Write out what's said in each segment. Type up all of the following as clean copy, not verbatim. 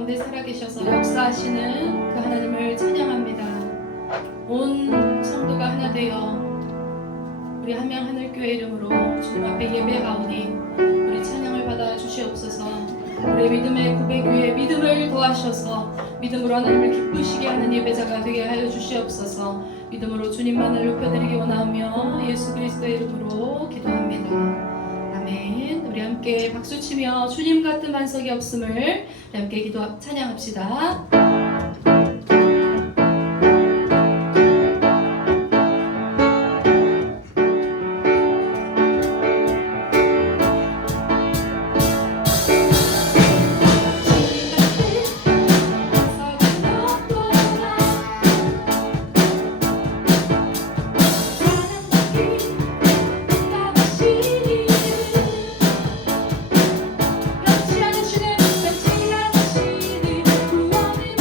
가운데 살아계셔서 역사하시는 그 하나님을 찬양합니다. 온 성도가 하나 되어 우리 한명하늘교회 이름으로 주님 앞에 예배하오니 우리 찬양을 받아 주시옵소서. 우리 믿음의 고백 위에 믿음을 더하셔서 믿음으로 하나님을 기쁘시게 하는 예배자가 되게 하여 주시옵소서. 믿음으로 주님만을 높여드리기 원하며 예수 그리스도의 이름으로 기도합니다. 아멘. 우리 함께 박수치며 주님 같은 반석이 없음을 우리 함께 기도 찬양합시다. 변치 않으시는 구원의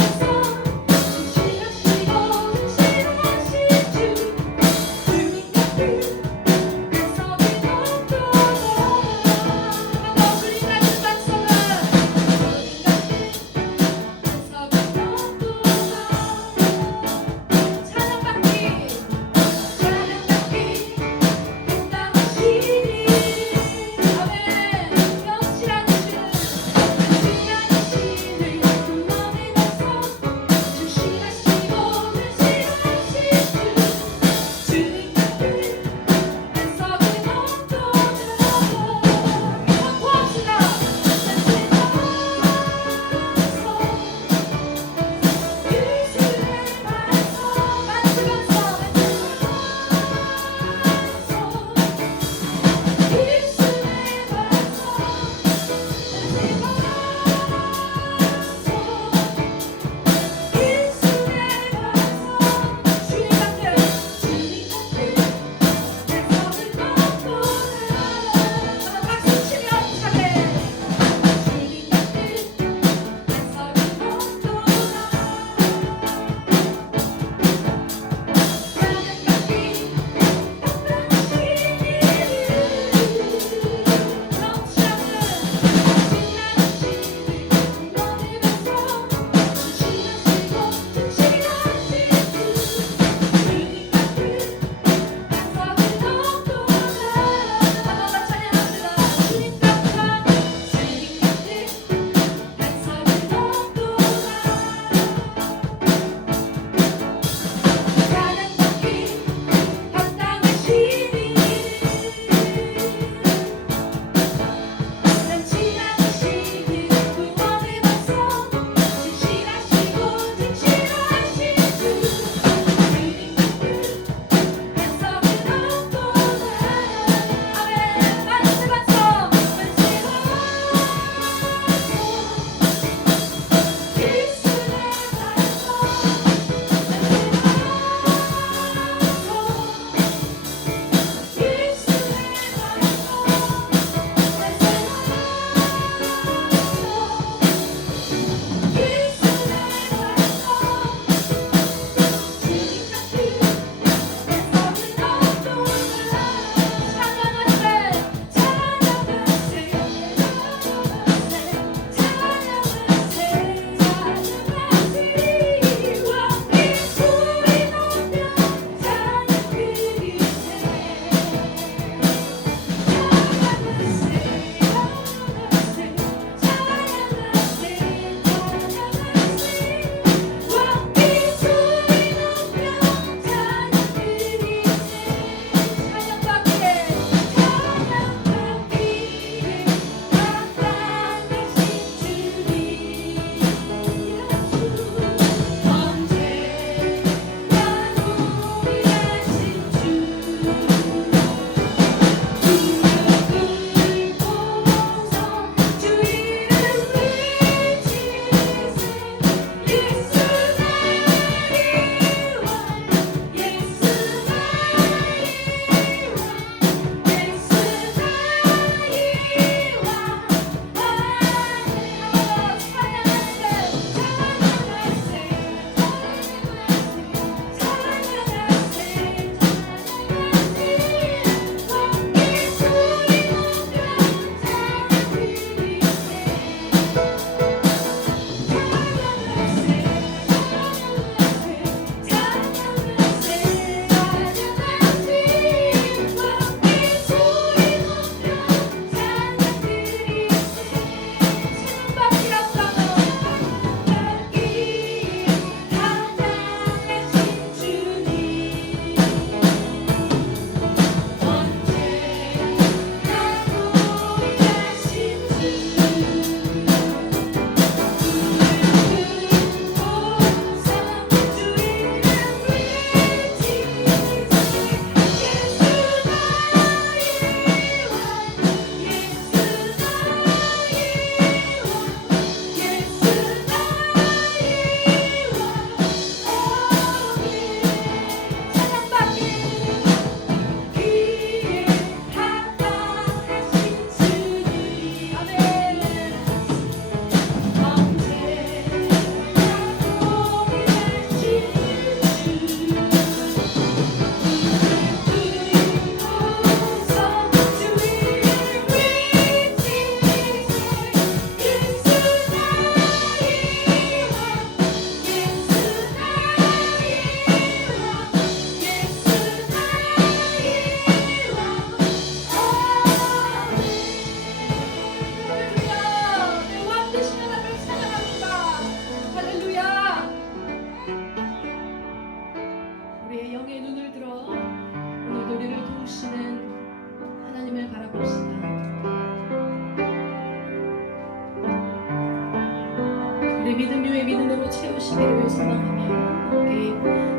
긍휼의 믿음으로 채우시기를 소망하며 함께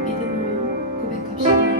믿음으로 고백합시다.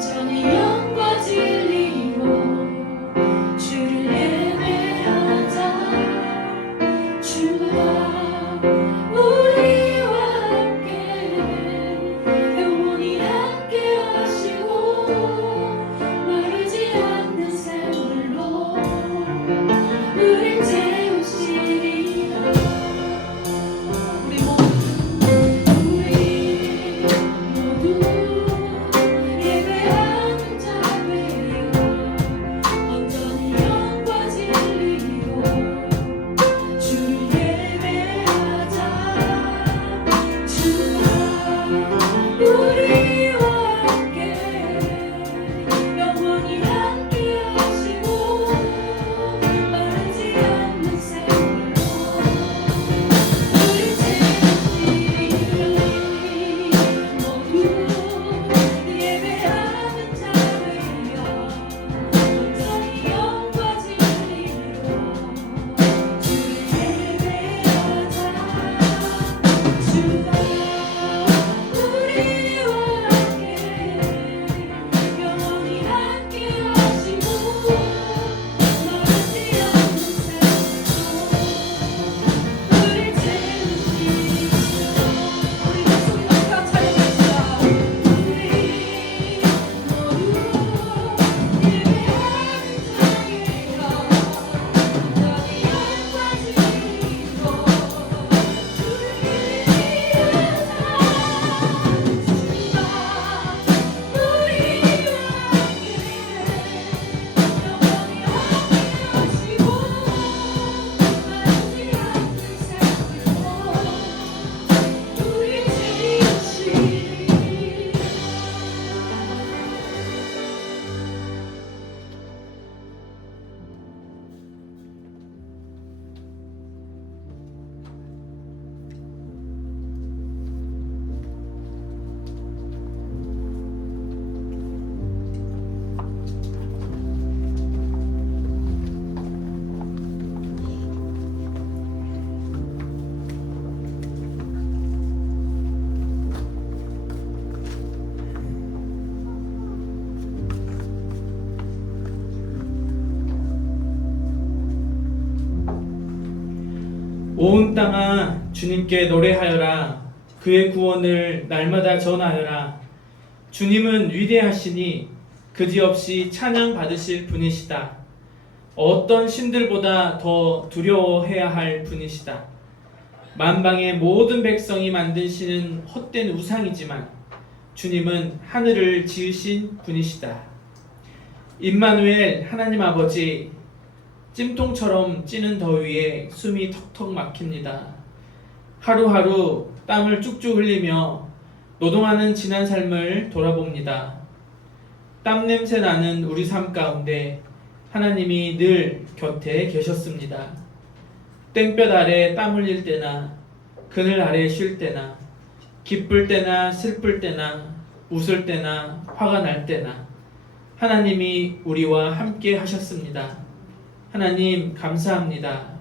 온전히 영과 진리로 주를 예배하자. 주가 우리와 함께 영원히 함께 하시고 마르지 않는 샘물로 우릴 채우시리라. 우리 모두 예배하는 자 되어 온전히 영과 진리로 주를 예배하자. 주가 우리와 함께 영원히 함께 하시고 마르지 않는 샘물로 우릴 채우시리라. 모두 예배하는 자 되어 온전히 영과 진리로 주를 예배하자. 주가 우리와 함께 영원히 함께 하시고 마르지 않는 샘물로 우릴 채우시리라. 우리 목소리 높여 찬양합시다. 우리 모두 예배하는 자에게 온전히 영과 진리로 주를 온 땅아 주님께 노래하여라. 그의 구원을 날마다 전하여라. 주님은 위대하시니 그지없이 찬양 받으실 분이시다. 어떤 신들보다 더 두려워해야 할 분이시다. 만방의 모든 백성이 만드시는 헛된 우상이지만 주님은 하늘을 지으신 분이시다. 임마누엘 하나님 아버지, 찜통처럼 찌는 더위에 숨이 턱턱 막힙니다. 하루하루 땀을 쭉쭉 흘리며 노동하는 지난 삶을 돌아봅니다. 땀 냄새 나는 우리 삶 가운데 하나님이 늘 곁에 계셨습니다. 땡볕 아래 땀 흘릴 때나 그늘 아래 쉴 때나 기쁠 때나 슬플 때나 웃을 때나 화가 날 때나 하나님이 우리와 함께 하셨습니다. 하나님 감사합니다.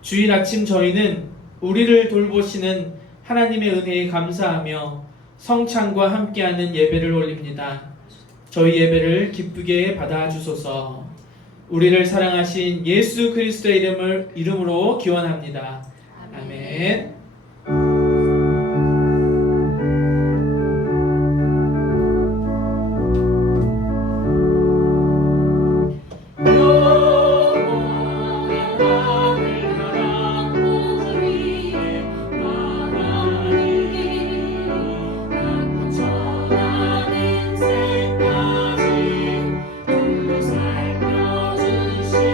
주일 아침 저희는 우리를 돌보시는 하나님의 은혜에 감사하며 성찬과 함께하는 예배를 올립니다. 저희 예배를 기쁘게 받아주소서. 우리를 사랑하신 예수 그리스도의 이름으로 기원합니다. 아멘. 살펴주시고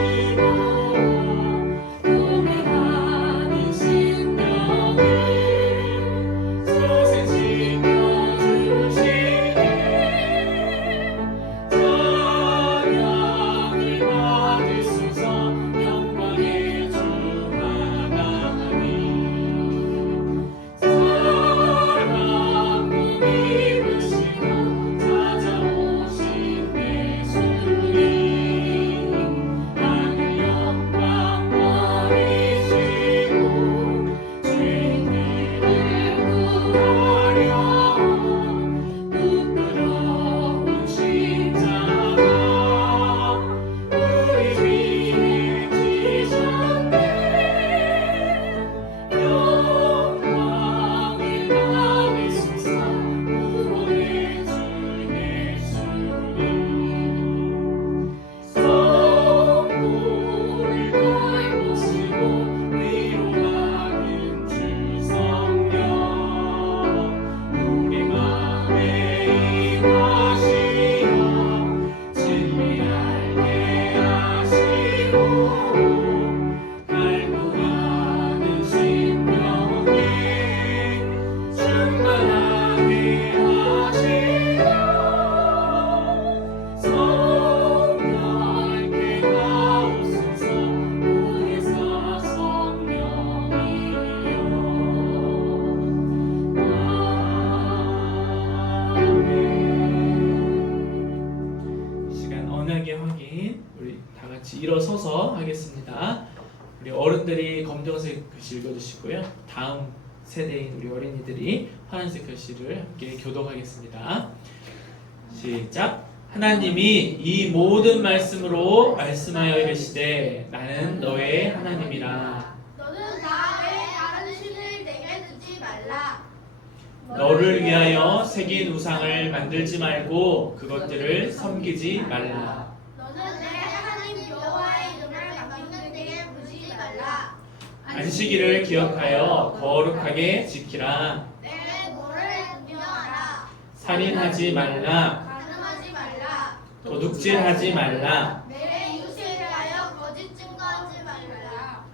같이 일어서서 하겠습니다. 우리 어른들이 검정색 글씨 읽어주시고요. 다음 세대인 우리 어린이들이 파란색 글씨를 함께 교독하겠습니다. 시작. 하나님이 이 모든 말씀으로 말씀하여 이르시되 나는 너의 하나님이라. 너는 나 외에 다른 신을 내게 두지 말라. 너를 위하여 새긴 우상을 만들지 말고 그것들을 섬기지 말라. 너는 내 하나님 여호와의 이름을 만민들 내게 부르지 말라. 안식일을 기억하여 거룩하게 지키라. 내 너를 분명하라. 살인하지 말라. 가늠하지 말라. 도둑질하지 말라. 내 이웃에 대하여 거짓 증거하지 말라.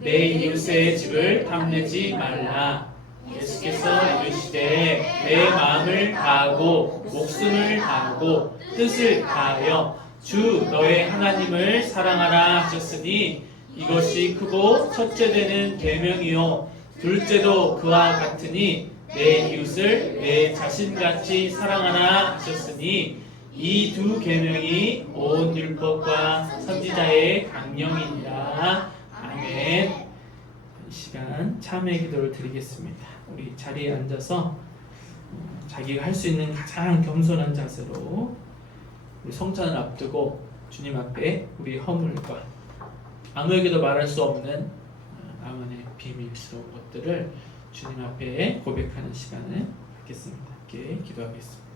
내 이웃의 집을 탐내지 말라. 예수께서 이르시되 내 마음을 다하고 목숨을 다하고 뜻을 다하여 주 너의 하나님을 사랑하라 하셨으니 이것이 크고 첫째 되는 계명이요 둘째도 그와 같으니 내 이웃을 내 자신같이 사랑하라 하셨으니 이 두 계명이 온 율법과 선지자의 강령이니라. 아멘. 이 시간 참회의 기도를 드리겠습니다. 우리 자리에 앉아서 자기가 할 수 있는 가장 겸손한 자세로 우리 성찬을 앞두고 주님 앞에 우리 허물과 아무에게도 말할 수 없는 나만의 비밀스러운 것들을 주님 앞에 고백하는 시간을 갖겠습니다. 함께 기도하겠습니다.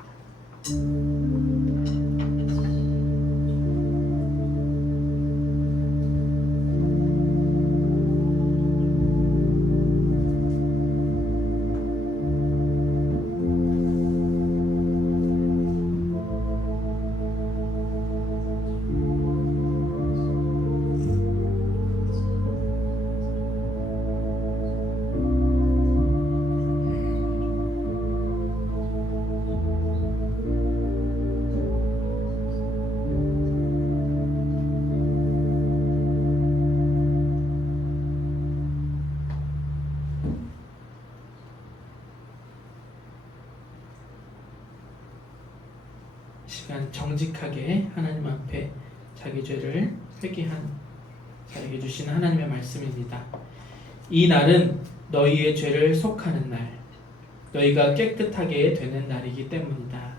시간 정직하게 하나님 앞에 자기 죄를 회개한 자에게 주시는 하나님의 말씀입니다. 이 날은 너희의 죄를 속하는 날, 너희가 깨끗하게 되는 날이기 때문이다.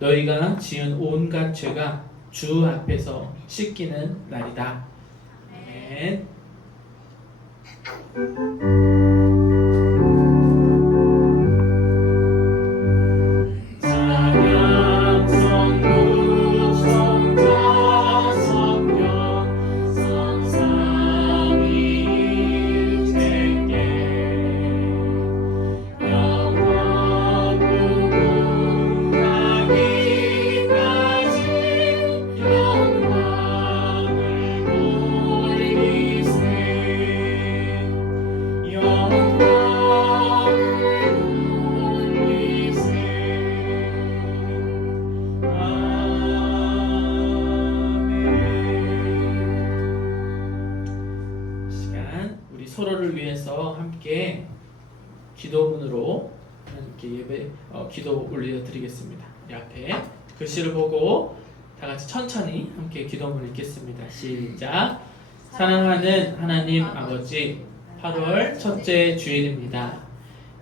너희가 지은 온갖 죄가 주 앞에서 씻기는 날이다. 아멘. 서로를 위해서 함께 기도문으로 하나님께 기도 올려드리겠습니다. 이 앞에 글씨를 보고 다 같이 천천히 함께 기도문을 읽겠습니다. 시작. 사랑하는 하나님 아버지, 8월 첫째 주일입니다.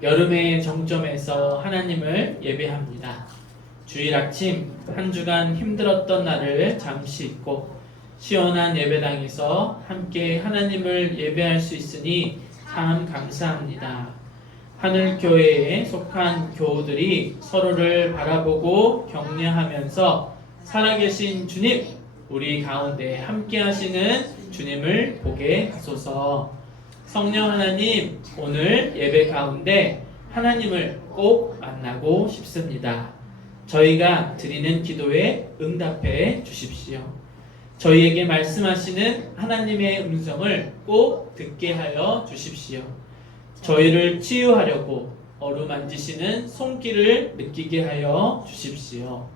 여름의 정점에서 하나님을 예배합니다. 주일 아침 한 주간 힘들었던 날을 잠시 잊고 시원한 예배당에서 함께 하나님을 예배할 수 있으니 참 감사합니다. 하늘교회에 속한 교우들이 서로를 바라보고 격려하면서 살아계신 주님, 우리 가운데 함께 하시는 주님을 보게 하소서. 성령 하나님, 오늘 예배 가운데 하나님을 꼭 만나고 싶습니다. 저희가 드리는 기도에 응답해 주십시오. 저희에게 말씀하시는 하나님의 음성을 꼭 듣게 하여 주십시오. 저희를 치유하려고 어루만지시는 손길을 느끼게 하여 주십시오.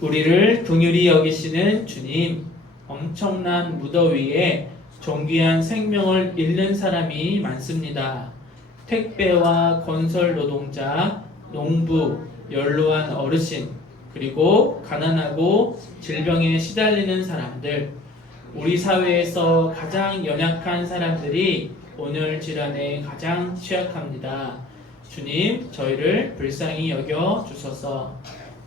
우리를 긍휼히 여기시는 주님, 엄청난 무더위에 존귀한 생명을 잃는 사람이 많습니다. 택배와 건설 노동자, 농부, 연로한 어르신, 그리고 가난하고 질병에 시달리는 사람들, 우리 사회에서 가장 연약한 사람들이 오늘 질환에 가장 취약합니다. 주님, 저희를 불쌍히 여겨 주소서.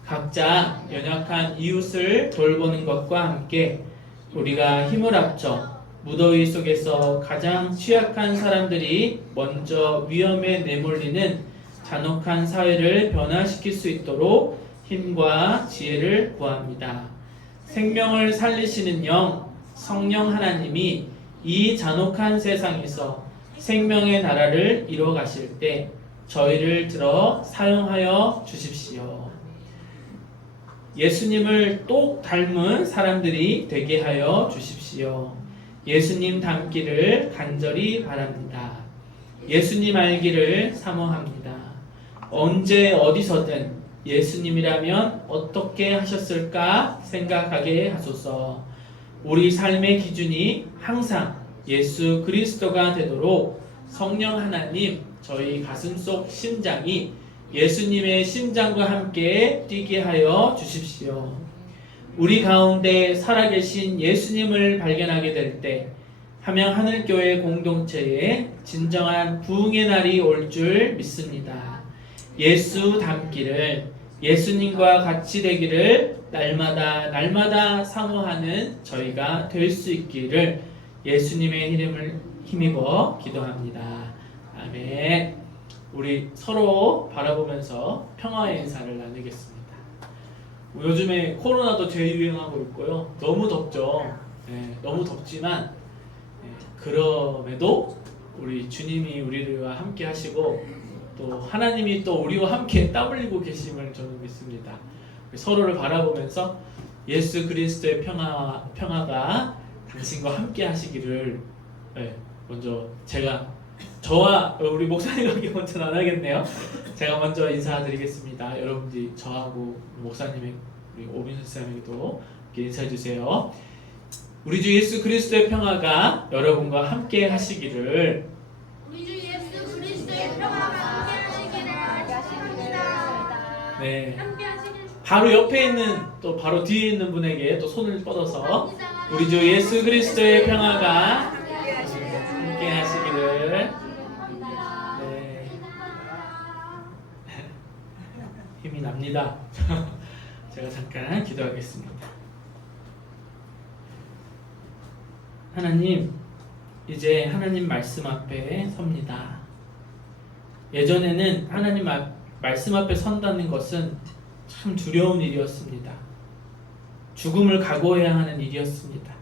각자 연약한 이웃을 돌보는 것과 함께 우리가 힘을 합쳐 무더위 속에서 가장 취약한 사람들이 먼저 위험에 내몰리는 잔혹한 사회를 변화시킬 수 있도록 힘과 지혜를 구합니다. 생명을 살리시는 영, 성령 하나님이 이 잔혹한 세상에서 생명의 나라를 이루어 가실 때 저희를 들어 사용하여 주십시오. 예수님을 똑 닮은 사람들이 되게 하여 주십시오. 예수님 닮기를 간절히 바랍니다. 예수님 알기를 사모합니다. 언제 어디서든 예수님이라면 어떻게 하셨을까 생각하게 하소서. 우리 삶의 기준이 항상 예수 그리스도가 되도록 성령 하나님, 저희 가슴속 심장이 예수님의 심장과 함께 뛰게 하여 주십시오. 우리 가운데 살아계신 예수님을 발견하게 될 때 함양하늘교회 공동체에 진정한 부흥의 날이 올 줄 믿습니다. 예수 닮기를, 예수님과 같이 되기를 날마다 사모하는 저희가 될 수 있기를 예수님의 이름을 힘입어 기도합니다. 아멘. 우리 서로 바라보면서 평화의 인사를 나누겠습니다. 요즘에 코로나도 재유행하고 있고요. 너무 덥죠. 너무 덥지만 그럼에도 우리 주님이 우리와 함께 하시고 또 하나님이 또 우리와 함께 땀 흘리고 계심을 저는 믿습니다. 서로를 바라보면서 예수 그리스도의 평화가 당신과 함께 하시기를 먼저 저와 우리 목사님에게 먼저 나눠야겠네요. 제가 먼저 인사드리겠습니다. 여러분들이 저하고 목사님의 우리 오민수 쌤에게도 인사해 주세요. 우리 주 예수 그리스도의 평화가 여러분과 함께 하시기를. 우리 주 예수 그리스도의 평화가 함께 하시기를 바랍니다. 네. 함께 하시길 바로 옆에 있는 또 바로 뒤에 있는 분에게 또 손을 뻗어서 우리 주 예수 그리스도의 평화가 함께 하시기를. 네. 힘이 납니다. 제가 잠깐 기도하겠습니다. 하나님, 이제 하나님 말씀 앞에 섭니다. 예전에는 하나님 말씀 앞에 선다는 것은 참 두려운 일이었습니다. 죽음을 각오해야 하는 일이었습니다.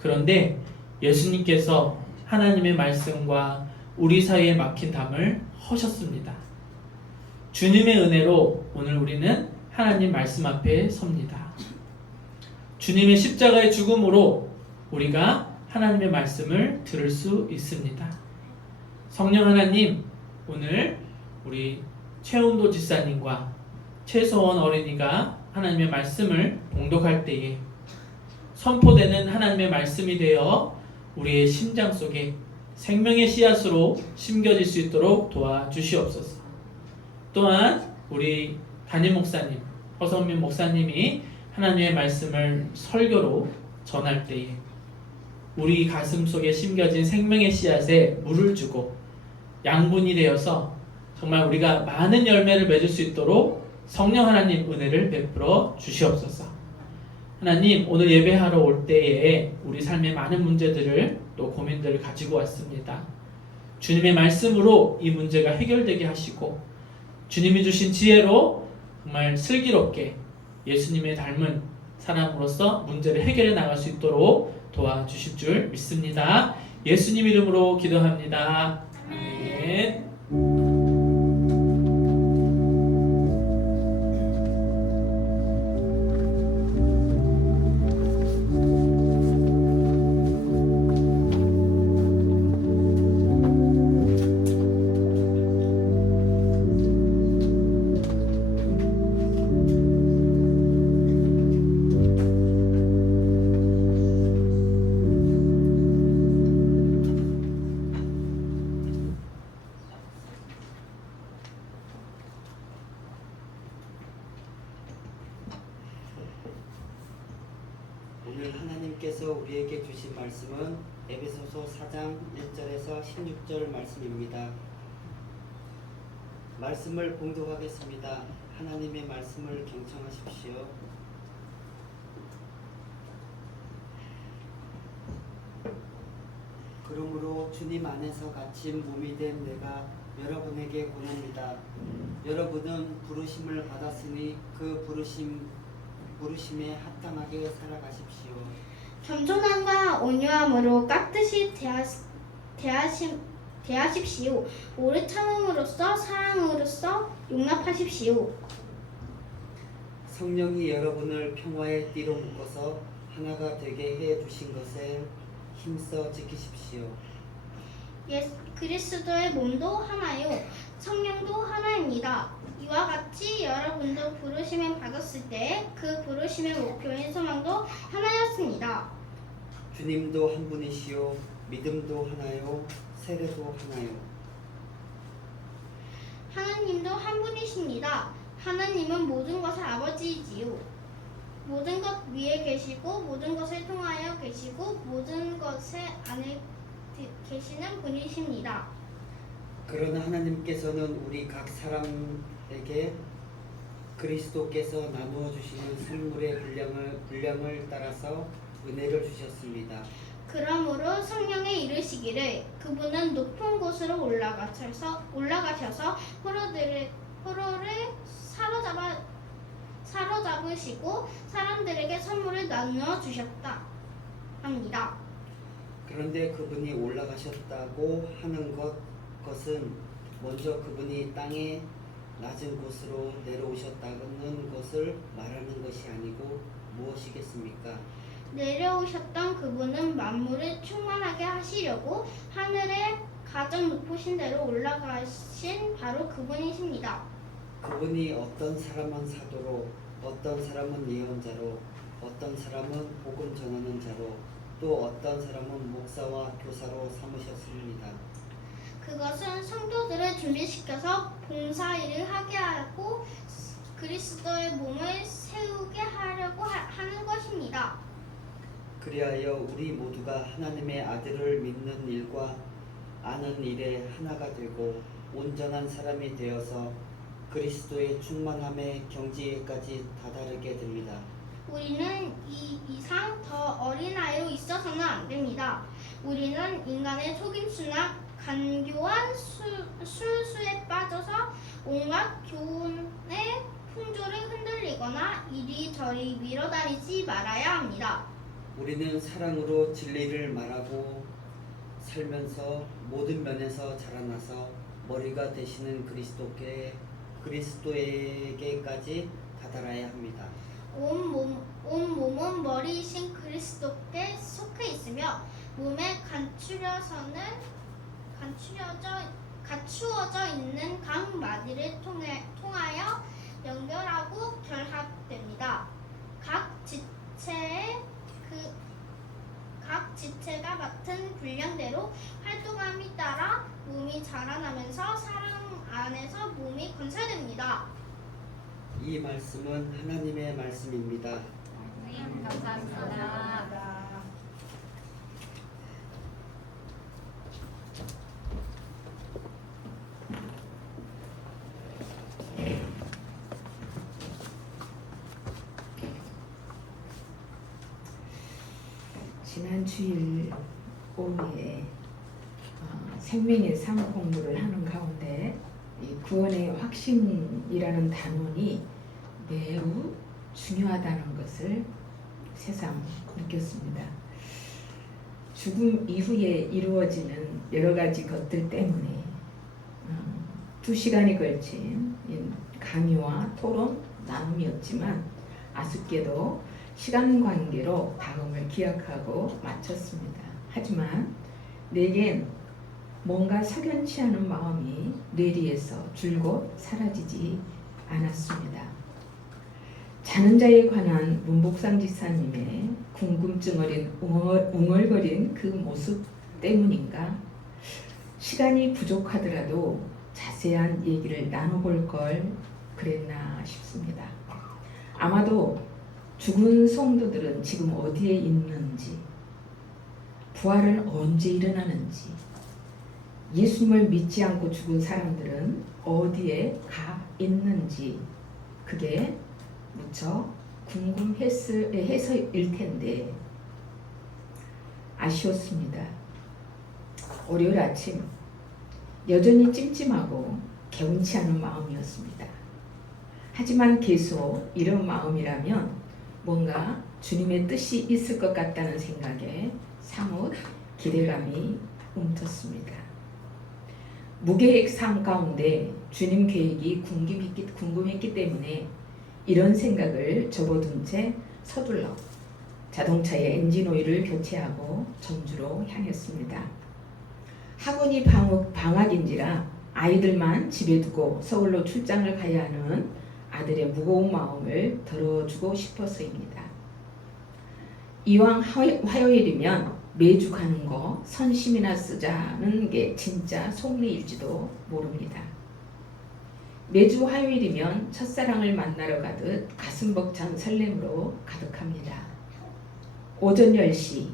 그런데 예수님께서 하나님의 말씀과 우리 사이에 막힌 담을 허셨습니다. 주님의 은혜로 오늘 우리는 하나님 말씀 앞에 섭니다. 주님의 십자가의 죽음으로 우리가 하나님의 말씀을 들을 수 있습니다. 성령 하나님, 오늘 우리 최운도 지사님과 최소원 어린이가 하나님의 말씀을 봉독할 때에 선포되는 하나님의 말씀이 되어 우리의 심장 속에 생명의 씨앗으로 심겨질 수 있도록 도와주시옵소서. 또한 우리 담임 목사님, 허성민 목사님이 하나님의 말씀을 설교로 전할 때에 우리 가슴 속에 심겨진 생명의 씨앗에 물을 주고 양분이 되어서 정말 우리가 많은 열매를 맺을 수 있도록 성령 하나님 은혜를 베풀어 주시옵소서. 하나님, 오늘 예배하러 올 때에 우리 삶의 많은 문제들을 또 고민들을 가지고 왔습니다. 주님의 말씀으로 이 문제가 해결되게 하시고 주님이 주신 지혜로 정말 슬기롭게 예수님의 닮은 사람으로서 문제를 해결해 나갈 수 있도록 도와주실 줄 믿습니다. 예수님 이름으로 기도합니다. 아멘. 오늘 하나님께서 우리에게 주신 말씀은 에베소서 4장 1절에서 16절 말씀입니다. 말씀을 봉독하겠습니다. 하나님의 말씀을 경청하십시오. 그러므로 주님 안에서 갇힌 몸이 된 내가 여러분에게 권합니다. 여러분은 부르심을 받았으니 그 부르심에 합당하게 살아가십시오. 겸손함과 온유함으로 깍듯이 대하십시오. 오래 참음으로써 사랑으로써 용납하십시오. 성령이 여러분을 평화의 띠로 묶어서 하나가 되게 해 주신 것을 힘써 지키십시오. 그리스도의 몸도 하나요. 성령도 하나입니다. 이와 같이 여러분도 부르심을 받았을 때 그 부르심의 목표인 소망도 하나였습니다. 주님도 한 분이시요 믿음도 하나요 세례도 하나요. 하나님도 한 분이십니다. 하나님은 모든 것의 아버지이지요. 모든 것 위에 계시고 모든 것을 통하여 계시고 모든 것의 안에 계시는 분이십니다. 그러나 하나님께서는 우리 각 사람에게 그리스도께서 나누어 주시는 생물의 분량을 따라서 은혜를 주셨습니다. 그러므로 성령에 이르시기를 그분은 높은 곳으로 올라가셔서 포로를 사로잡으시고 사람들에게 선물을 나누어 주셨다 합니다. 그런데 그분이 올라가셨다고 하는 것은 먼저 그분이 땅의 낮은 곳으로 내려오셨다는 것을 말하는 것이 아니고 무엇이겠습니까? 내려오셨던 그분은 만물을 충만하게 하시려고 하늘에 가장 높으신 데로 올라가신 바로 그분이십니다. 그분이 어떤 사람은 사도로, 어떤 사람은 예언자로, 어떤 사람은 복음 전하는 자로, 또 어떤 사람은 목사와 교사로 삼으셨습니다. 그것은 성도들을 준비시켜서 봉사일을 하게 하고 그리스도의 몸을 세우게 하려고 하는 것입니다. 그리하여 우리 모두가 하나님의 아들을 믿는 일과 아는 일에 하나가 되고 온전한 사람이 되어서 그리스도의 충만함의 경지에까지 다다르게 됩니다. 우리는 이 이상 더 어린아이로 있어서는 안 됩니다. 우리는 인간의 속임수나 간교한 술수에 빠져서 온갖 교훈의 풍조를 흔들리거나 이리저리 밀어다니지 말아야 합니다. 우리는 사랑으로 진리를 말하고 살면서 모든 면에서 자라나서 머리가 되시는 그리스도에게까지 다다라야 합니다. 온 몸은 머리이신 그리스도께 속해 있으며 몸에 갖추어져 있는 각 마디를 통하여 연결하고 결합됩니다. 각 지체가 맡은 분량대로 활동함에 따라 몸이 자라나면서 사랑 안에서 몸이 건설됩니다. 이 말씀은 하나님의 말씀입니다. 감사합니다. 지난 주일 오후에 생명의 삶 공부를 하는 가운데 이 구원의 확신이라는 단원이 매우 중요하다는 것을 새삼 느꼈습니다. 죽음 이후에 이루어지는 여러 가지 것들 때문에 2시간에 걸친 강의와 토론 나눔이었지만 아쉽게도 시간 관계로 다음을 기약하고 마쳤습니다. 하지만 내겐 뭔가 석연치 않은 마음이 뇌리에서 줄곧 사라지지 않았습니다. 자는 자에 관한 문복상 지사님의 궁금증 어린 웅얼거린 그 모습 때문인가 시간이 부족하더라도 자세한 얘기를 나눠볼 걸 그랬나 싶습니다. 아마도 죽은 성도들은 지금 어디에 있는지, 부활은 언제 일어나는지, 예수님을 믿지 않고 죽은 사람들은 어디에 가 있는지, 그게 무척 궁금해서일 텐데 아쉬웠습니다. 월요일 아침 여전히 찜찜하고 개운치 않은 마음이었습니다. 하지만 계속 이런 마음이라면 뭔가 주님의 뜻이 있을 것 같다는 생각에 사뭇 기대감이 움텄습니다. 무계획 삶 가운데 주님 계획이 궁금했기 때문에 이런 생각을 접어둔 채 서둘러 자동차의 엔진 오일을 교체하고 전주로 향했습니다. 학원이 방학인지라 아이들만 집에 두고 서울로 출장을 가야 하는 아들의 무거운 마음을 덜어주고 싶어서입니다. 이왕 화요일이면 매주 가는 거 선심이나 쓰자는 게 진짜 속내일지도 모릅니다. 매주 화요일이면 첫사랑을 만나러 가듯 가슴 벅찬 설렘으로 가득합니다. 오전 10시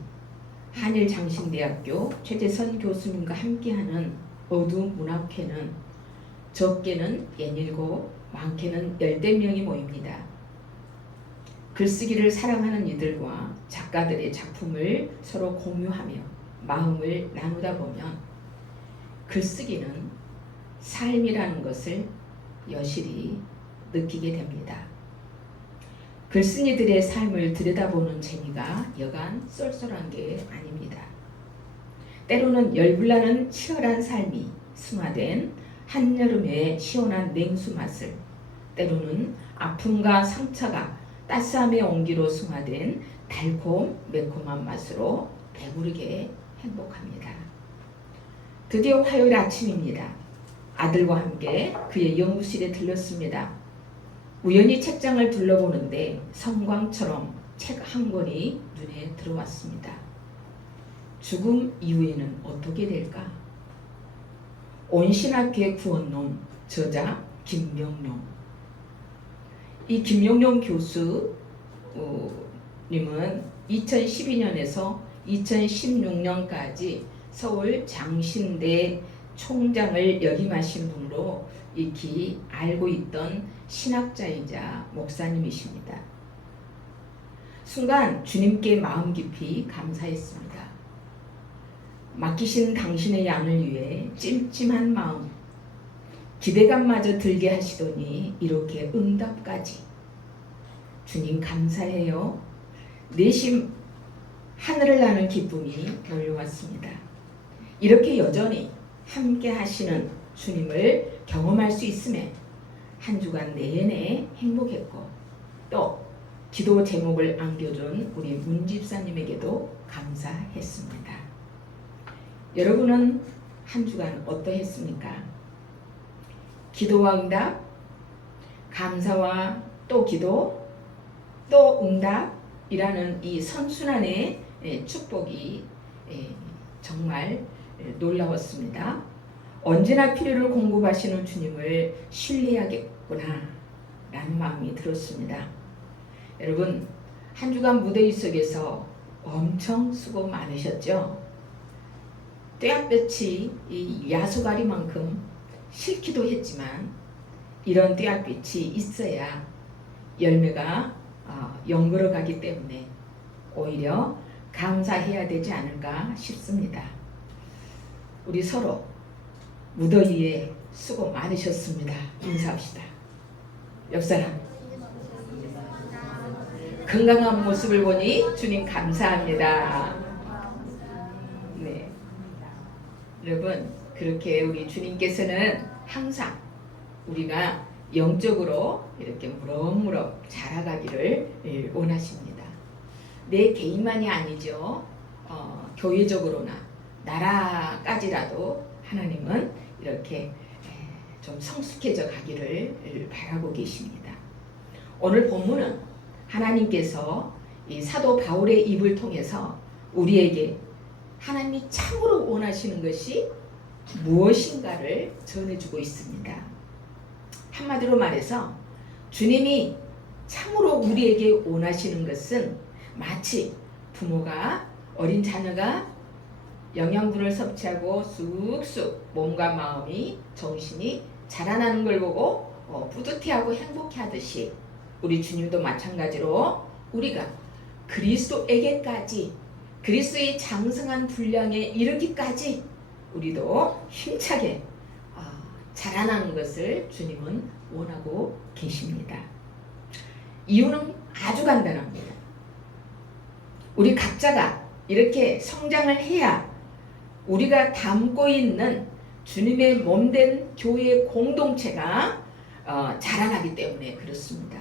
한일장신대학교 최재선 교수님과 함께하는 어두운 문학회는 적게는 67, 많게는 10명이 모입니다. 글쓰기를 사랑하는 이들과 작가들의 작품을 서로 공유하며 마음을 나누다 보면 글쓰기는 삶이라는 것을 여실히 느끼게 됩니다. 글쓴이들의 삶을 들여다보는 재미가 여간 쏠쏠한 게 아닙니다. 때로는 열불나는 치열한 삶이 승화된 한여름의 시원한 냉수 맛을, 때로는 아픔과 상처가 따스함의 온기로 승화된 달콤 매콤한 맛으로 배부르게 행복합니다. 드디어 화요일 아침입니다. 아들과 함께 그의 연구실에 들렀습니다. 우연히 책장을 둘러보는데 성광처럼 책 한 권이 눈에 들어왔습니다. 죽음 이후에는 어떻게 될까? 온신학교의 구원론, 저자 김명룡. 이 김명룡 교수님은 2012년에서 2016년까지 서울 장신대 총장을 역임하신 분으로 익히 알고 있던 신학자이자 목사님이십니다. 순간 주님께 마음 깊이 감사했습니다. 맡기신 당신의 양을 위해 찜찜한 마음, 기대감마저 들게 하시더니 이렇게 응답까지. 주님 감사해요. 내심 하늘을 나는 기쁨이 몰려왔습니다. 이렇게 여전히 함께 하시는 주님을 경험할 수 있음에 한 주간 내내 행복했고, 또 기도 제목을 안겨준 우리 문 집사님에게도 감사했습니다. 여러분은 한 주간 어떠했습니까? 기도와 응답, 감사와 또 기도, 또 응답이라는 이 선순환의 축복이 정말 놀라웠습니다. 언제나 필요를 공급하시는 주님을 신뢰해야겠구나 라는 마음이 들었습니다. 여러분, 한 주간 무더위 속에서 엄청 수고 많으셨죠? 떼약볕이 이 야수가리만큼 싫기도 했지만 이런 떼약빛이 있어야 열매가 연그러 가기 때문에 오히려 감사해야 되지 않을까 싶습니다. 우리 서로 무더위에 수고 많으셨습니다. 인사합시다. 옆 사람. 건강한 모습을 보니 주님 감사합니다. 네, 여러분, 그렇게 우리 주님께서는 항상 우리가 영적으로 이렇게 무럭무럭 자라가기를 원하십니다. 내 개인만이 아니죠. 교회적으로나 나라까지라도 하나님은 이렇게 좀 성숙해져 가기를 바라고 계십니다. 오늘 본문은 하나님께서 이 사도 바울의 입을 통해서 우리에게 하나님이 참으로 원하시는 것이 무엇인가를 전해주고 있습니다. 한마디로 말해서 주님이 참으로 우리에게 원하시는 것은 마치 부모가 어린 자녀가 영양분을 섭취하고 쑥쑥 몸과 마음이 정신이 자라나는 걸 보고 뿌듯해하고 행복해하듯이 우리 주님도 마찬가지로 우리가 그리스도에게까지 그리스도의 장성한 분량에 이르기까지 우리도 힘차게 자라나는 것을 주님은 원하고 계십니다. 이유는 아주 간단합니다. 우리 각자가 이렇게 성장을 해야 우리가 담고 있는 주님의 몸된 교회 공동체가 자라나기 때문에 그렇습니다.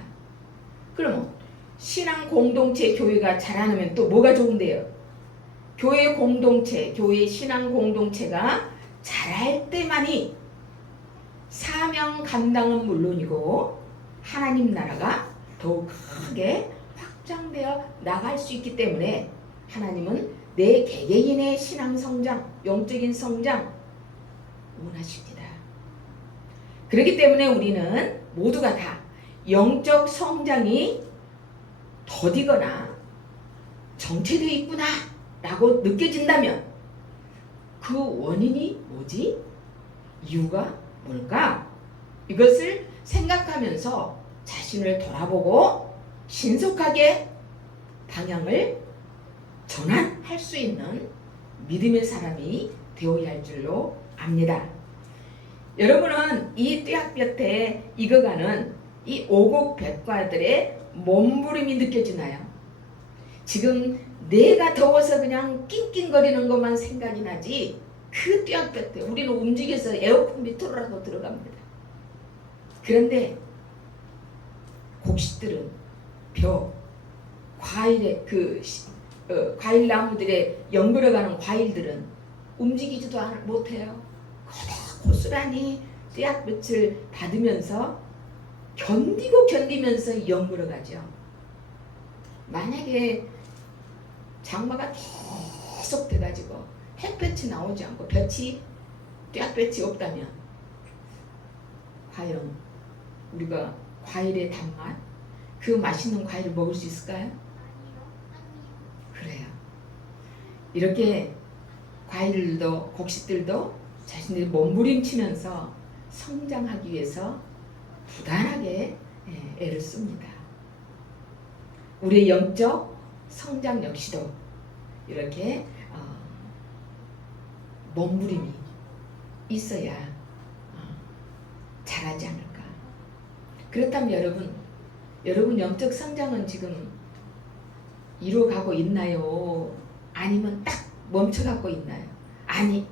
그러면 신앙 공동체 교회가 자라나면 또 뭐가 좋은데요? 교회 공동체, 교회 신앙 공동체가 자랄 때만이 사명 감당은 물론이고 하나님 나라가 더욱 크게 확장되어 나갈 수 있기 때문에 하나님은 내 개개인의 신앙 성장, 영적인 성장 원하십니다. 그렇기 때문에 우리는 모두가 다 영적 성장이 더디거나 정체되어 있구나 라고 느껴진다면 그 원인이 뭐지? 이유가 뭘까? 이것을 생각하면서 자신을 돌아보고 신속하게 방향을 전환할 수 있는 믿음의 사람이 되어야 할 줄로 압니다. 여러분은 이 뙤약볕에 익어가는 이 오곡백과들의 몸부림이 느껴지나요? 지금 내가 더워서 그냥 낑낑거리는 것만 생각이 나지 그 뙤약볕에 우리는 움직여서 에어컨 밑으로라도 들어갑니다. 그런데 곡식들은 벼, 과일의 과일 나무들의 연걸어가는 과일들은 움직이지도 못해요. 고스란히 뙤약볕을 받으면서 견디면서 연걸어가죠. 만약에 장마가 계속 돼가지고 햇볕이 나오지 않고 뙤약볕이 없다면 과연 우리가 과일의 단맛, 그 맛있는 과일을 먹을 수 있을까요? 그래요. 이렇게 과일들도 곡식들도 자신들이 몸부림치면서 성장하기 위해서 부단하게 애를 씁니다. 우리의 영적 성장 역시도 이렇게 몸부림이 있어야 자라지 않을까. 그렇다면 여러분 영적 성장은 지금 이루어가고 있나요? 아니면 딱 멈춰가고 있나요? 아니,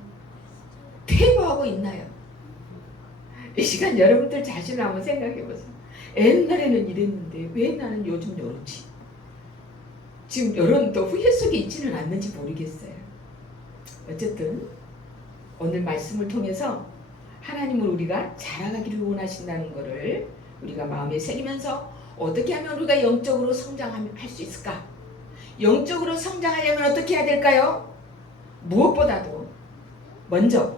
퇴보하고 있나요? 이 시간 여러분들 자신을 한번 생각해 보세요. 옛날에는 이랬는데 왜 나는 요즘 이렇지? 지금 여러분도 후회 속에 있지는 않는지 모르겠어요. 어쨌든 오늘 말씀을 통해서 하나님을 우리가 자라가기를 원하신다는 것을 우리가 마음에 새기면서 어떻게 하면 우리가 영적으로 성장할 수 있을까? 영적으로 성장하려면 어떻게 해야 될까요? 무엇보다도 먼저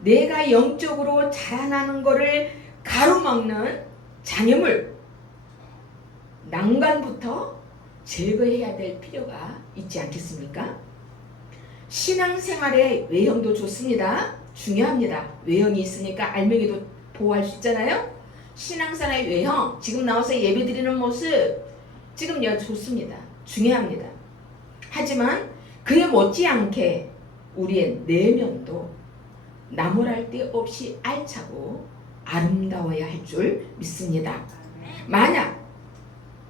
내가 영적으로 자라나는 것을 가로막는 장애물, 난관부터 제거해야 될 필요가 있지 않겠습니까? 신앙생활의 외형도 좋습니다. 중요합니다. 외형이 있으니까 알맹이도 보호할 수 있잖아요. 신앙생활의 외형, 지금 나와서 예배드리는 모습 지금 좋습니다. 중요합니다. 하지만 그에 못지않게 우리의 내면도 나무랄 데 없이 알차고 아름다워야 할 줄 믿습니다. 만약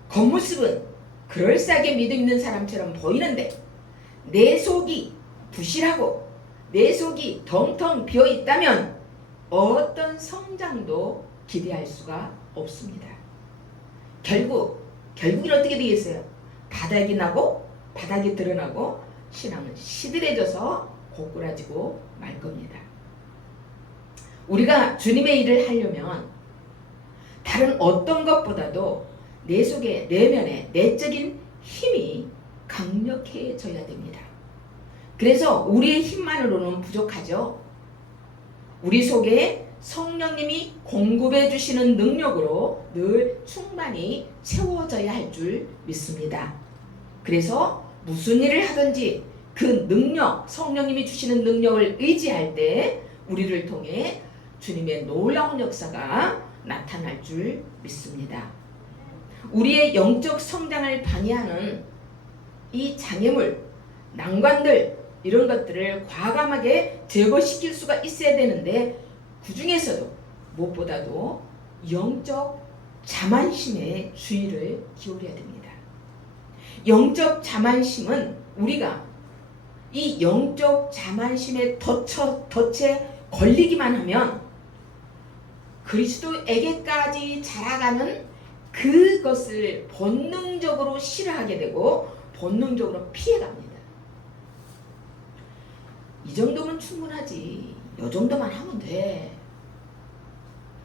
겉모습은 그럴싸하게 믿음 있는 사람처럼 보이는데 내 속이 부실하고 내 속이 텅텅 비어 있다면 어떤 성장도 기대할 수가 없습니다. 결국은 어떻게 되겠어요? 바닥이 나고 바닥이 드러나고 신앙은 시들해져서 고꾸라지고 말 겁니다. 우리가 주님의 일을 하려면 다른 어떤 것보다도 내 속에 내면에 내적인 힘이 강력해져야 됩니다. 그래서 우리의 힘만으로는 부족하죠. 우리 속에 성령님이 공급해 주시는 능력으로 늘 충만히 채워져야 할 줄 믿습니다. 그래서 무슨 일을 하든지 그 능력, 성령님이 주시는 능력을 의지할 때 우리를 통해 주님의 놀라운 역사가 나타날 줄 믿습니다. 우리의 영적 성장을 방해하는 이 장애물, 난관들 이런 것들을 과감하게 제거시킬 수가 있어야 되는데 그 중에서도 무엇보다도 영적 자만심에 주의를 기울여야 됩니다. 영적 자만심은 우리가 이 영적 자만심에 덫에 걸리기만 하면 그리스도에게까지 자라가는 그것을 본능적으로 싫어하게 되고 본능적으로 피해갑니다. 이 정도면 충분하지. 이 정도만 하면 돼.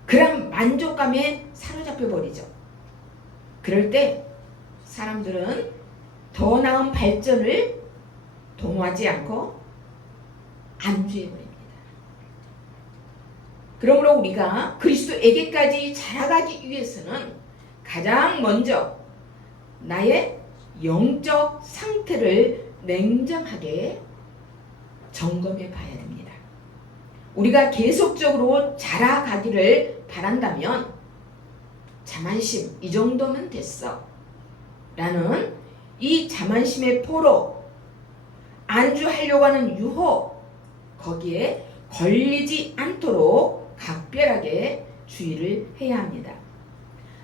그럼 만족감에 사로잡혀 버리죠. 그럴 때 사람들은 더 나은 발전을 도모하지 않고 안주해 버립니다. 그러므로 우리가 그리스도에게까지 자라가기 위해서는 가장 먼저 나의 영적 상태를 냉정하게 점검해 봐야 됩니다. 우리가 계속적으로 자라가기를 바란다면 자만심 이 정도면 됐어 라는 이 자만심의 포로 안주하려고 하는 유혹 거기에 걸리지 않도록 각별하게 주의를 해야 합니다.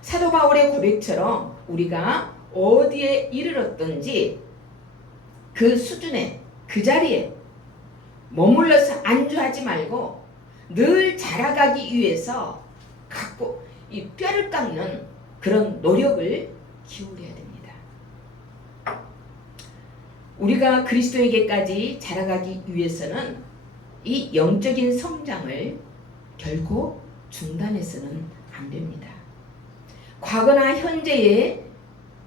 사도 바울의 고백처럼 우리가 어디에 이르렀든지 그 수준에 그 자리에 머물러서 안주하지 말고 늘 자라가기 위해서 갖고 이 뼈를 깎는 그런 노력을 기울여야 됩니다. 우리가 그리스도에게까지 자라가기 위해서는 이 영적인 성장을 결코 중단해서는 안 됩니다. 과거나 현재에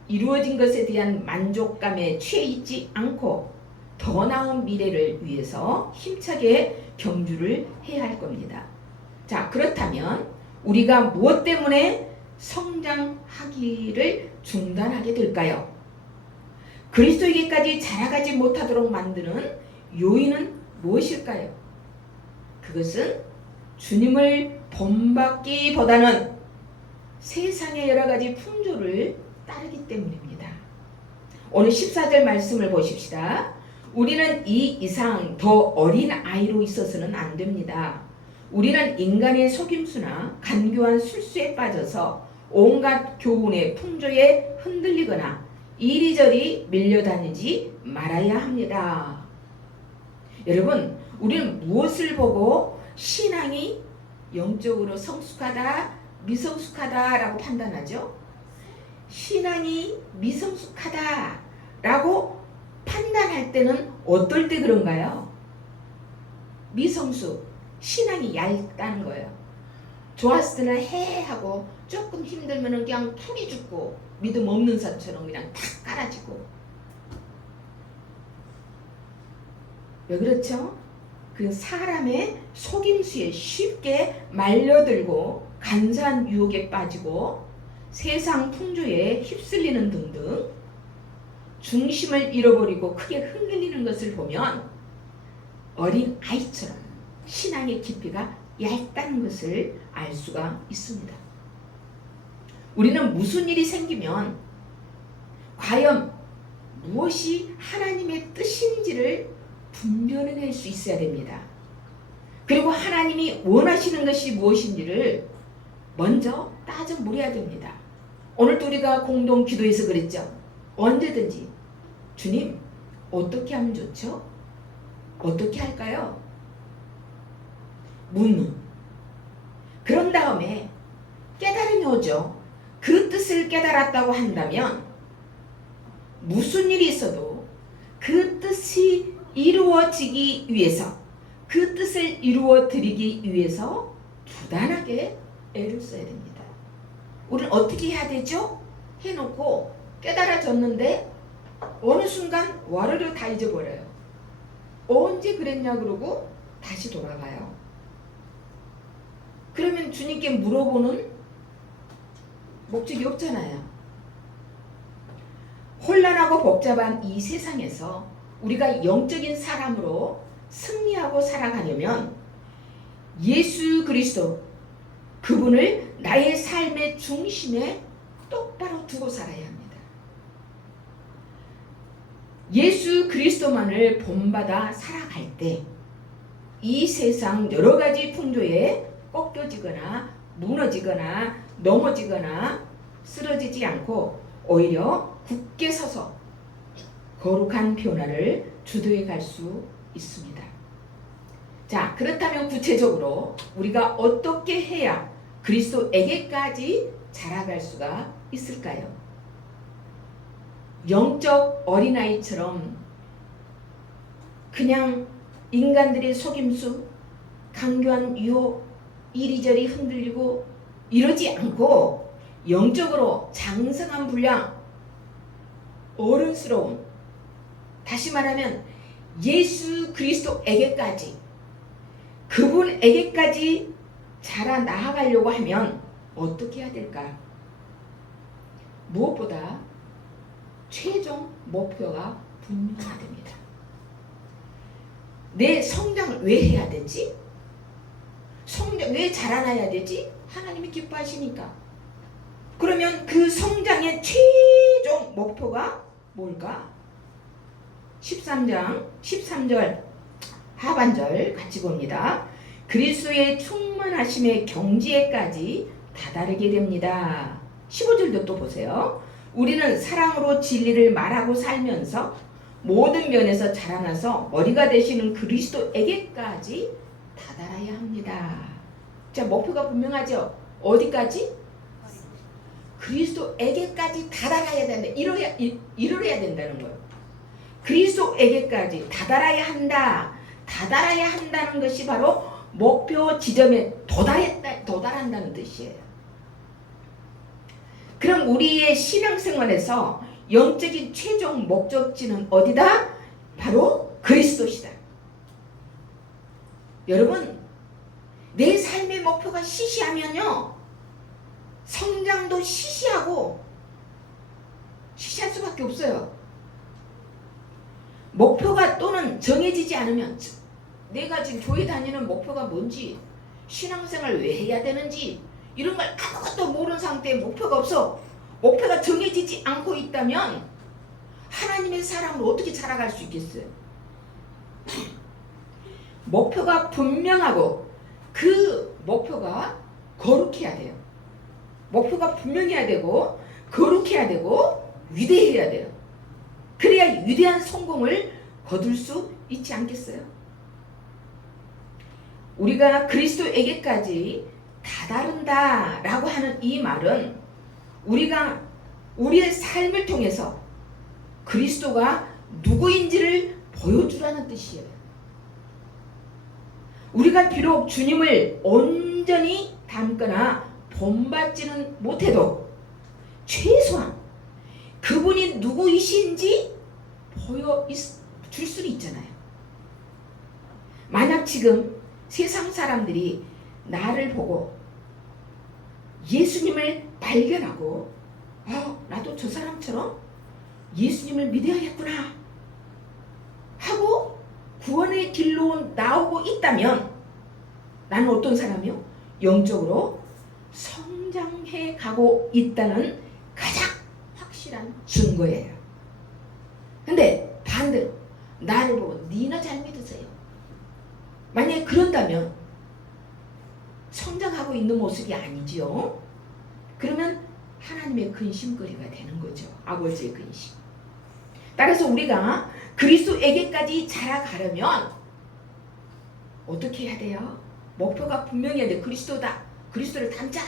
이루어진 것에 대한 만족감에 취해 있지 않고 더 나은 미래를 위해서 힘차게 경주를 해야 할 겁니다. 자, 그렇다면 우리가 무엇 때문에 성장하기를 중단하게 될까요? 그리스도에게까지 자라가지 못하도록 만드는 요인은 무엇일까요? 그것은 주님을 본받기보다는 세상의 여러 가지 풍조를 따르기 때문입니다. 오늘 14절 말씀을 보십시다. 우리는 이 이상 더 어린 아이로 있어서는 안 됩니다. 우리는 인간의 속임수나 간교한 술수에 빠져서 온갖 교훈의 풍조에 흔들리거나 이리저리 밀려다니지 말아야 합니다. 여러분, 우리는 무엇을 보고 신앙이 영적으로 성숙하다, 미성숙하다라고 판단하죠? 신앙이 미성숙하다라고 판단할 때는 어떨 때 그런가요? 미성숙, 신앙이 얇다는 거예요. 좋았을 때는 해 하고 조금 힘들면 그냥 풀이 죽고 믿음 없는 사람처럼 그냥 탁 깔아지고. 왜 그렇죠? 그 사람의 속임수에 쉽게 말려들고 간사한 유혹에 빠지고 세상 풍조에 휩쓸리는 등등 중심을 잃어버리고 크게 흔들리는 것을 보면 어린 아이처럼 신앙의 깊이가 얇다는 것을 알 수가 있습니다. 우리는 무슨 일이 생기면 과연 무엇이 하나님의 뜻인지를 분별해낼 수 있어야 됩니다. 그리고 하나님이 원하시는 것이 무엇인지를 먼저 따져 물어야 됩니다. 오늘도 우리가 공동 기도해서 그랬죠. 언제든지 주님 어떻게 하면 좋죠? 어떻게 할까요? 묻는. 그런 다음에 깨달음이 오죠. 그 뜻을 깨달았다고 한다면 무슨 일이 있어도 그 뜻이 이루어지기 위해서 그 뜻을 이루어 드리기 위해서 부단하게 애를 써야 됩니다. 우리는 어떻게 해야 되죠? 해놓고 깨달아졌는데 어느 순간 와르르 다 잊어버려요. 언제 그랬냐 그러고 다시 돌아가요. 그러면 주님께 물어보는 목적이 없잖아요. 혼란하고 복잡한 이 세상에서 우리가 영적인 사람으로 승리하고 살아가려면 예수 그리스도 그분을 나의 삶의 중심에 똑바로 두고 살아야 합니다. 예수 그리스도만을 본받아 살아갈 때 이 세상 여러 가지 풍조에 꺾여지거나 무너지거나 넘어지거나 쓰러지지 않고 오히려 굳게 서서 거룩한 변화를 주도해 갈 수 있습니다. 자, 그렇다면 구체적으로 우리가 어떻게 해야 그리스도에게까지 자라갈 수가 있을까요? 영적 어린아이처럼 그냥 인간들의 속임수, 강교한 유혹, 이리저리 흔들리고 이러지 않고 영적으로 장성한 분량, 어른스러운, 다시 말하면 예수 그리스도에게까지, 그분에게까지 자라 나아가려고 하면 어떻게 해야 될까? 무엇보다 최종 목표가 분명해야 됩니다. 내 성장을 왜 해야 되지? 성장 왜 자라나야 되지? 하나님이 기뻐하시니까. 그러면 그 성장의 최종 목표가 뭘까? 13장 13절 하반절 같이 봅니다. 그리스도의 충만하심의 경지에까지 다다르게 됩니다. 15절도 또 보세요. 우리는 사랑으로 진리를 말하고 살면서 모든 면에서 자라나서 머리가 되시는 그리스도에게까지 다다라야 합니다. 자, 목표가 분명하죠? 어디까지? 그리스도에게까지 다다라야 된다. 이루어야 된다는 거예요. 그리스도에게까지 다다라야 한다. 다다라야 한다는 것이 바로 목표 지점에 도달한다는 뜻이에요. 그럼 우리의 신앙생활에서 영적인 최종 목적지는 어디다? 바로 그리스도시다. 여러분, 내 삶의 목표가 시시하면요, 성장도 시시하고 시시할 수밖에 없어요. 목표가 또는 정해지지 않으면, 내가 지금 교회 다니는 목표가 뭔지, 신앙생활 왜 해야 되는지 이런 걸 아무것도 모르는 상태에 목표가 없어. 목표가 정해지지 않고 있다면 하나님의 사람으로 어떻게 자라갈 수 있겠어요? 목표가 분명하고 그 목표가 거룩해야 돼요. 목표가 분명해야 되고 거룩해야 되고 위대해야 돼요. 그래야 위대한 성공을 거둘 수 있지 않겠어요? 우리가 그리스도에게까지 다다른다 라고 하는 이 말은 우리가 우리의 삶을 통해서 그리스도가 누구인지를 보여주라는 뜻이에요. 우리가 비록 주님을 온전히 닮거나 본받지는 못해도 최소한 그분이 누구이신지 보여줄 수는 있잖아요. 만약 지금 세상 사람들이 나를 보고 예수님을 발견하고 나도 저 사람처럼 예수님을 믿어야겠구나 하고 구원의 길로 나오고 있다면 나는 어떤 사람이요? 영적으로 성장해 가고 있다는 가장 확실한 증거예요. 근데 반대로 나를 보고 니나 잘 믿으세요. 만약에 그런다면 성장하고 있는 모습이 아니지요. 그러면 하나님의 근심거리가 되는 거죠. 아버지의 근심. 따라서 우리가 그리스도에게까지 자라가려면 어떻게 해야 돼요? 목표가 분명해야 돼. 그리스도다. 그리스도를 닮자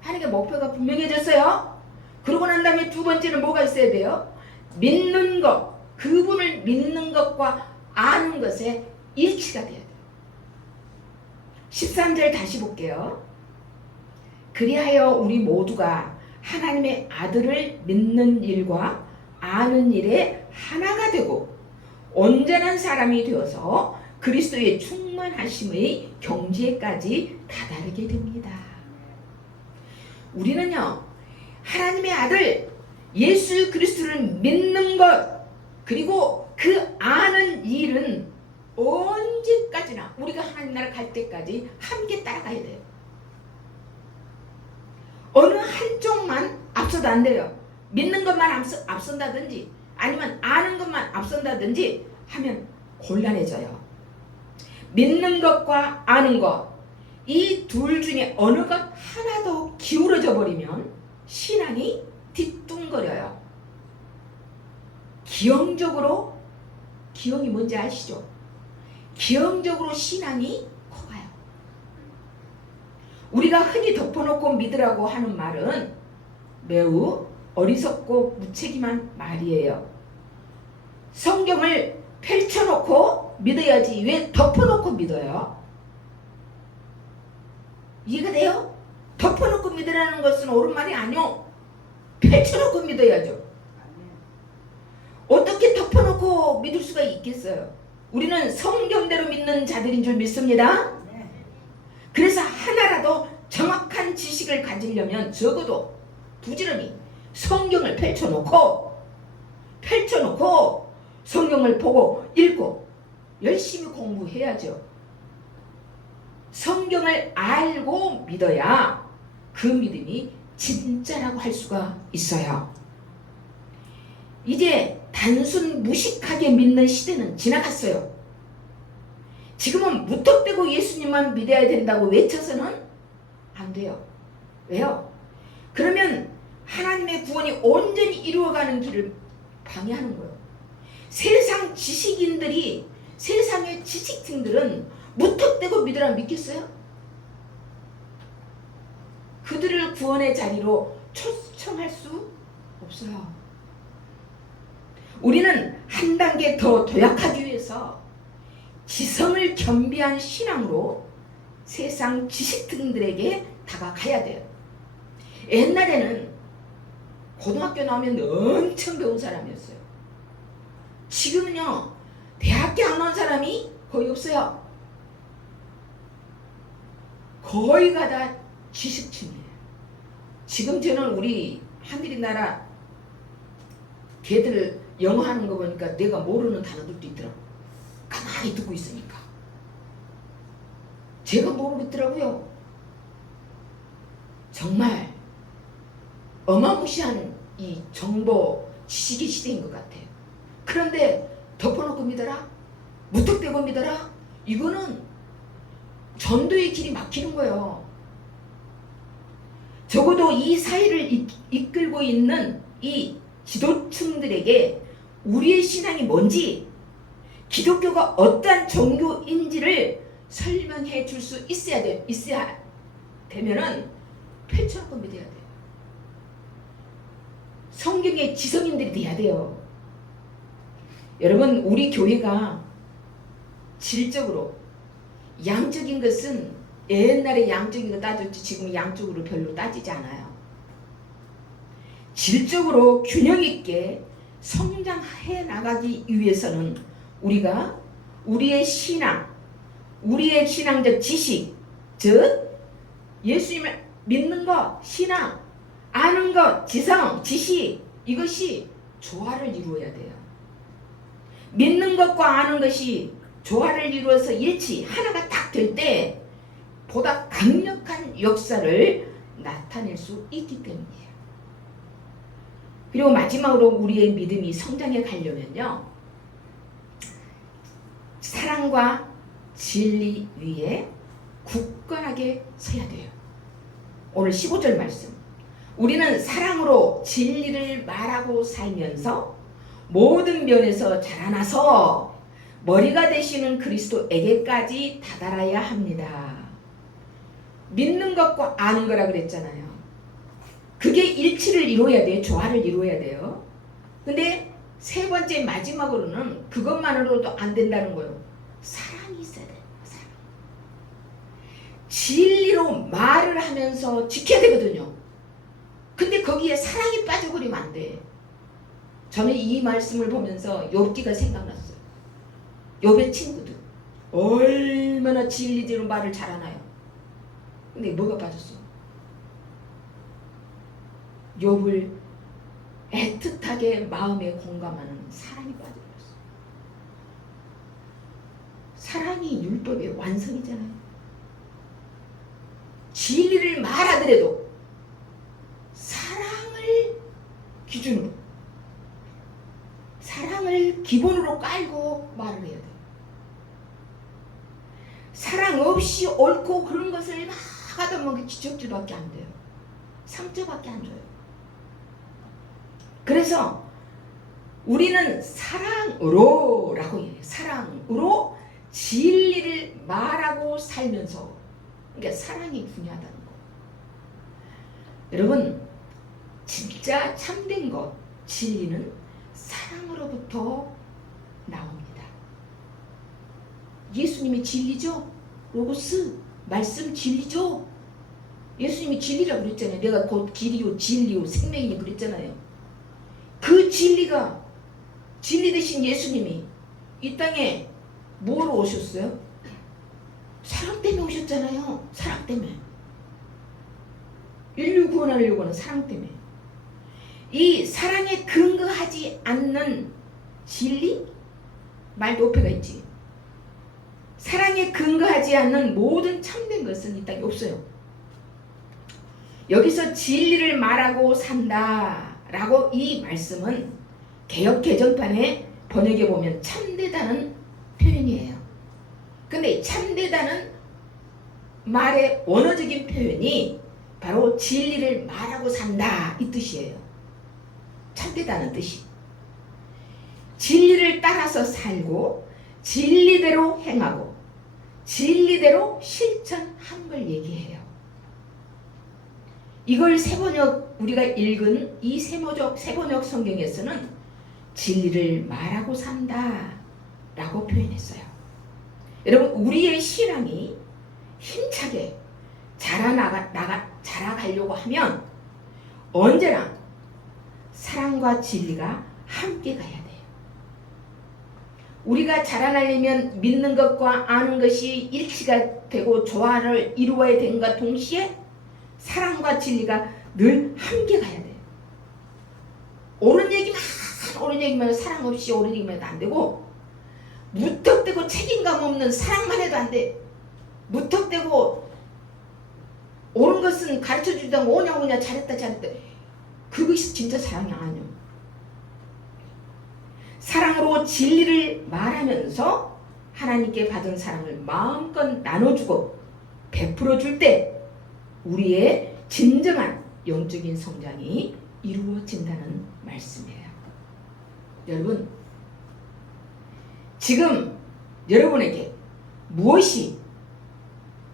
하는 게 목표가 분명해졌어요. 그러고 난 다음에 두 번째는 뭐가 있어야 돼요? 믿는 것. 그분을 믿는 것과 아는 것에 일치가 돼야 돼요. 13절 다시 볼게요. 그리하여 우리 모두가 하나님의 아들을 믿는 일과 아는 일에 하나가 되고 온전한 사람이 되어서 그리스도의 충만하심의 경지에까지 다다르게 됩니다. 우리는요, 하나님의 아들 예수 그리스도를 믿는 것 그리고 그 아는 일은 언제까지나 우리가 하나님 나라 갈 때까지 함께 따라가야 돼요. 어느 한쪽만 앞서도 안 돼요. 믿는 것만 앞선다든지 아니면 아는 것만 앞선다든지 하면 곤란해져요. 믿는 것과 아는 것 이 둘 중에 어느 것 하나도 기울어져 버리면 신앙이 뒤뚱거려요. 기형적으로, 기형이 뭔지 아시죠? 기형적으로 신앙이 커가요. 우리가 흔히 덮어놓고 믿으라고 하는 말은 매우 어리석고 무책임한 말이에요. 성경을 펼쳐놓고 믿어야지 왜 덮어놓고 믿어요? 이해가 돼요? 덮어놓고 믿으라는 것은 옳은 말이 아니요. 펼쳐놓고 믿어야죠. 어떻게 덮어놓고 믿을 수가 있겠어요? 우리는 성경대로 믿는 자들인 줄 믿습니다. 그래서 하나라도 정확한 지식을 가지려면 적어도 부지런히 성경을 펼쳐놓고 성경을 보고 읽고 열심히 공부해야죠. 성경을 알고 믿어야 그 믿음이 진짜라고 할 수가 있어요. 이제 단순 무식하게 믿는 시대는 지나갔어요. 지금은 무턱대고 예수님만 믿어야 된다고 외쳐서는 안 돼요. 왜요? 그러면 하나님의 구원이 온전히 이루어가는 길을 방해하는 거예요. 세상 지식인들이, 세상의 지식층들은 무턱대고 믿으라 믿겠어요? 그들을 구원의 자리로 초청할 수 없어요. 우리는 한 단계 더 도약하기 위해서 지성을 겸비한 신앙으로 세상 지식층들에게 다가가야 돼요. 옛날에는 고등학교 나오면 엄청 배운 사람이었어요. 지금은요, 대학교 안 나온 사람이 거의 없어요. 거의가 다 지식층이에요. 지금 저는 우리 하늘이 나라 걔들 영어 하는 거 보니까 내가 모르는 단어들도 있더라고. 가만히 듣고 있으니까. 제가 모르겠더라고요. 정말 어마무시한 이 정보 지식의 시대인 것 같아요. 그런데 덮어놓고 믿어라? 무턱대고 믿어라? 이거는 전도의 길이 막히는 거예요. 적어도 이 사회를 이끌고 있는 이 지도층들에게 우리의 신앙이 뭔지, 기독교가 어떠한 종교인지를 설명해 줄 수 있어야 되면은 펼쳐놓고 믿어야 돼요. 성경의 지성인들이 돼야 돼요. 여러분, 우리 교회가 질적으로 양적인 것은 옛날에 양적인 거 따졌지 지금 양적으로 별로 따지지 않아요. 질적으로 균형 있게 성장해 나가기 위해서는 우리가 우리의 신앙, 우리의 신앙적 지식, 즉 예수님을 믿는 것, 신앙, 아는 것, 지성, 지식, 이것이 조화를 이루어야 돼요. 믿는 것과 아는 것이 조화를 이루어서 일치, 하나가 딱 될 때 보다 강력한 역사를 나타낼 수 있기 때문이에요. 그리고 마지막으로 우리의 믿음이 성장해 가려면요, 사랑과 진리 위에 굳건하게 서야 돼요. 오늘 15절 말씀, 우리는 사랑으로 진리를 말하고 살면서 모든 면에서 자라나서 머리가 되시는 그리스도에게까지 다다라야 합니다. 믿는 것과 아는 거라 그랬잖아요. 그게 일치를 이루어야 돼요. 조화를 이루어야 돼요. 근데 세 번째 마지막으로는 그것만으로도 안 된다는 거예요. 사랑이 있어야 돼요. 사랑. 진리로 말을 하면서 지켜야 되거든요. 근데 거기에 사랑이 빠져버리면 안 돼. 저는 이 말씀을 보면서 욥기가 생각났어요. 욥의 친구들 얼마나 진리대로 말을 잘하나요? 근데 뭐가 빠졌어? 욥을 애틋하게 마음에 공감하는 사랑이 빠져버렸어요. 사랑이 율법의 완성이잖아요. 진리를 말하더라도 사랑을 기준으로, 사랑을 기본으로 깔고 말을 해야 돼요. 사랑 없이 옳고 그런 것을 막 하다 보면 지적질밖에 안 돼요. 상처밖에 안 줘요. 그래서 우리는 사랑으로 라고 해요. 사랑으로 진리를 말하고 살면서, 그러니까 사랑이 중요하다는 거. 여러분, 진짜 참된 것, 진리는 사랑으로부터 나옵니다. 예수님이 진리죠? 로고스, 말씀 진리죠? 예수님이 진리라고 그랬잖아요. 내가 곧 길이요 진리요 생명이니 그랬잖아요. 그 진리가, 진리 되신 예수님이 이 땅에 뭐로 오셨어요? 사랑 때문에 오셨잖아요. 사랑 때문에. 인류 구원하려고는 사랑 때문에. 이 사랑에 근거하지 않는 진리? 말 높이가 있지. 사랑에 근거하지 않는 모든 참된 것은 이 땅에 없어요. 여기서 진리를 말하고 산다 라고 이 말씀은 개역 개정판에 번역해 보면 참되다는 표현이에요. 근데 참되다는 말의 원어적인 표현이 바로 진리를 말하고 산다 이 뜻이에요. 참되다는 뜻이. 진리를 따라서 살고 진리대로 행하고 진리대로 실천한 걸 얘기해요. 이걸 세번역, 우리가 읽은 이 세번역 성경에서는 진리를 말하고 산다 라고 표현했어요. 여러분, 우리의 신앙이 힘차게 자라가려고 하면 언제나 사랑과 진리가 함께 가야 돼요. 우리가 자라나려면 믿는 것과 아는 것이 일치가 되고 조화를 이루어야 되는가 동시에 사랑과 진리가 늘 함께 가야 돼요. 옳은 얘기만 사랑 없이 옳은 얘기만 해도 안 되고, 무턱대고 책임감 없는 사랑만 해도 안 돼. 무턱대고 옳은 것은 가르쳐주지도 않고 오냐 잘했다 그것이 진짜 사랑이 아니에요. 사랑으로 진리를 말하면서 하나님께 받은 사랑을 마음껏 나눠주고 베풀어 줄 때 우리의 진정한 영적인 성장이 이루어진다는 말씀이에요. 여러분, 지금 여러분에게 무엇이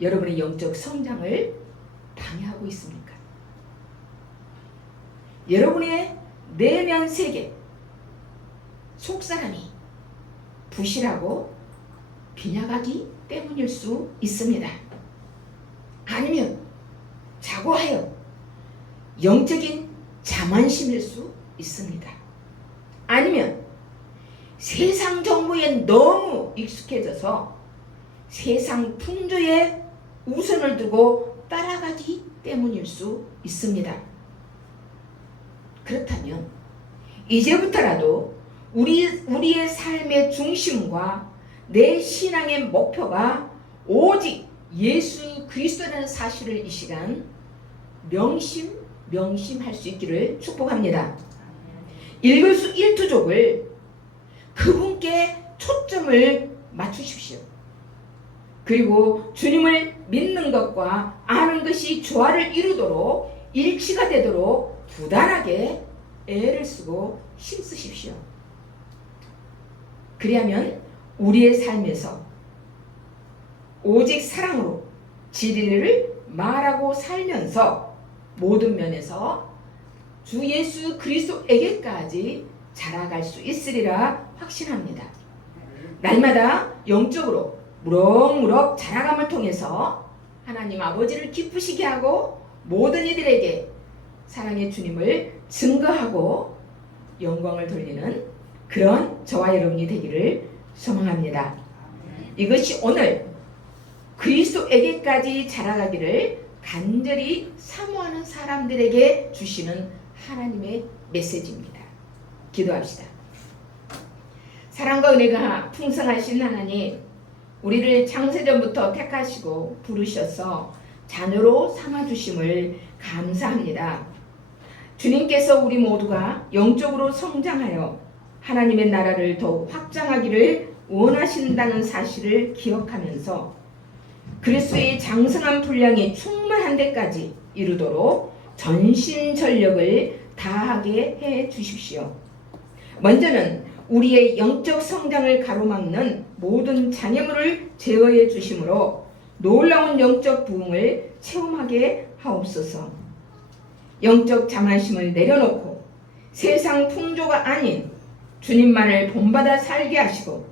여러분의 영적 성장을 방해하고 있습니까? 여러분의 내면 세계, 속사람이 부실하고 빈약하기 때문일 수 있습니다. 아니면 자고하여 영적인 자만심일 수 있습니다. 아니면 세상 정보에 너무 익숙해져서 세상 풍조에 우선을 두고 따라가기 때문일 수 있습니다. 그렇다면 이제부터라도 우리의 삶의 중심과 내 신앙의 목표가 오직 예수 그리스도라는 사실을 이 시간 명심할 수 있기를 축복합니다. 일거수일투족을 그분께 초점을 맞추십시오. 그리고 주님을 믿는 것과 아는 것이 조화를 이루도록 일치가 되도록 부단하게 애를 쓰고 힘쓰십시오. 그리하면 우리의 삶에서 오직 사랑으로 진리를 말하고 살면서 모든 면에서 주 예수 그리스도에게까지 자라갈 수 있으리라 확신합니다. 날마다 영적으로 무럭무럭 자라감을 통해서 하나님 아버지를 기쁘시게 하고 모든 이들에게 사랑의 주님을 증거하고 영광을 돌리는 그런 저와 여러분이 되기를 소망합니다. 이것이 오늘 그리스도에게까지 자라가기를 간절히 사모하는 사람들에게 주시는 하나님의 메시지입니다. 기도합시다. 사랑과 은혜가 풍성하신 하나님, 우리를 창세전부터 택하시고 부르셔서 자녀로 삼아주심을 감사합니다. 주님께서 우리 모두가 영적으로 성장하여 하나님의 나라를 더욱 확장하기를 원하신다는 사실을 기억하면서 그리스도의 장성한 분량이 충만한 데까지 이루도록 전심전력을 다하게 해 주십시오. 먼저는 우리의 영적 성장을 가로막는 모든 장애물을 제어해 주심으로 놀라운 영적 부흥을 체험하게 하옵소서. 영적 자만심을 내려놓고 세상 풍조가 아닌 주님만을 본받아 살게 하시고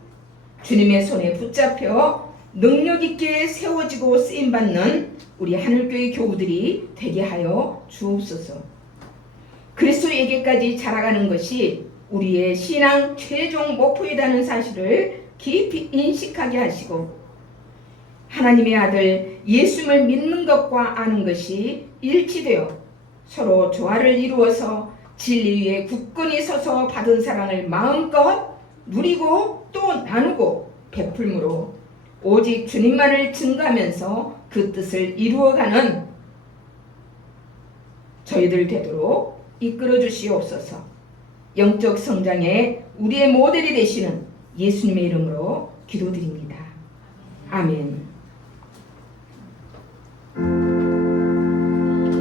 주님의 손에 붙잡혀 능력 있게 세워지고 쓰임받는 우리 하늘교회 교우들이 되게 하여 주옵소서. 그리스도에게까지 자라가는 것이 우리의 신앙 최종 목표이라는 사실을 깊이 인식하게 하시고 하나님의 아들 예수님을 믿는 것과 아는 것이 일치되어 서로 조화를 이루어서 진리 위에 굳건히 서서 받은 사랑을 마음껏 누리고 또 나누고 베풀므로 오직 주님만을 증거하면서 그 뜻을 이루어가는 저희들 되도록 이끌어 주시옵소서. 영적 성장에 우리의 모델이 되시는 예수님의 이름으로 기도드립니다. 아멘.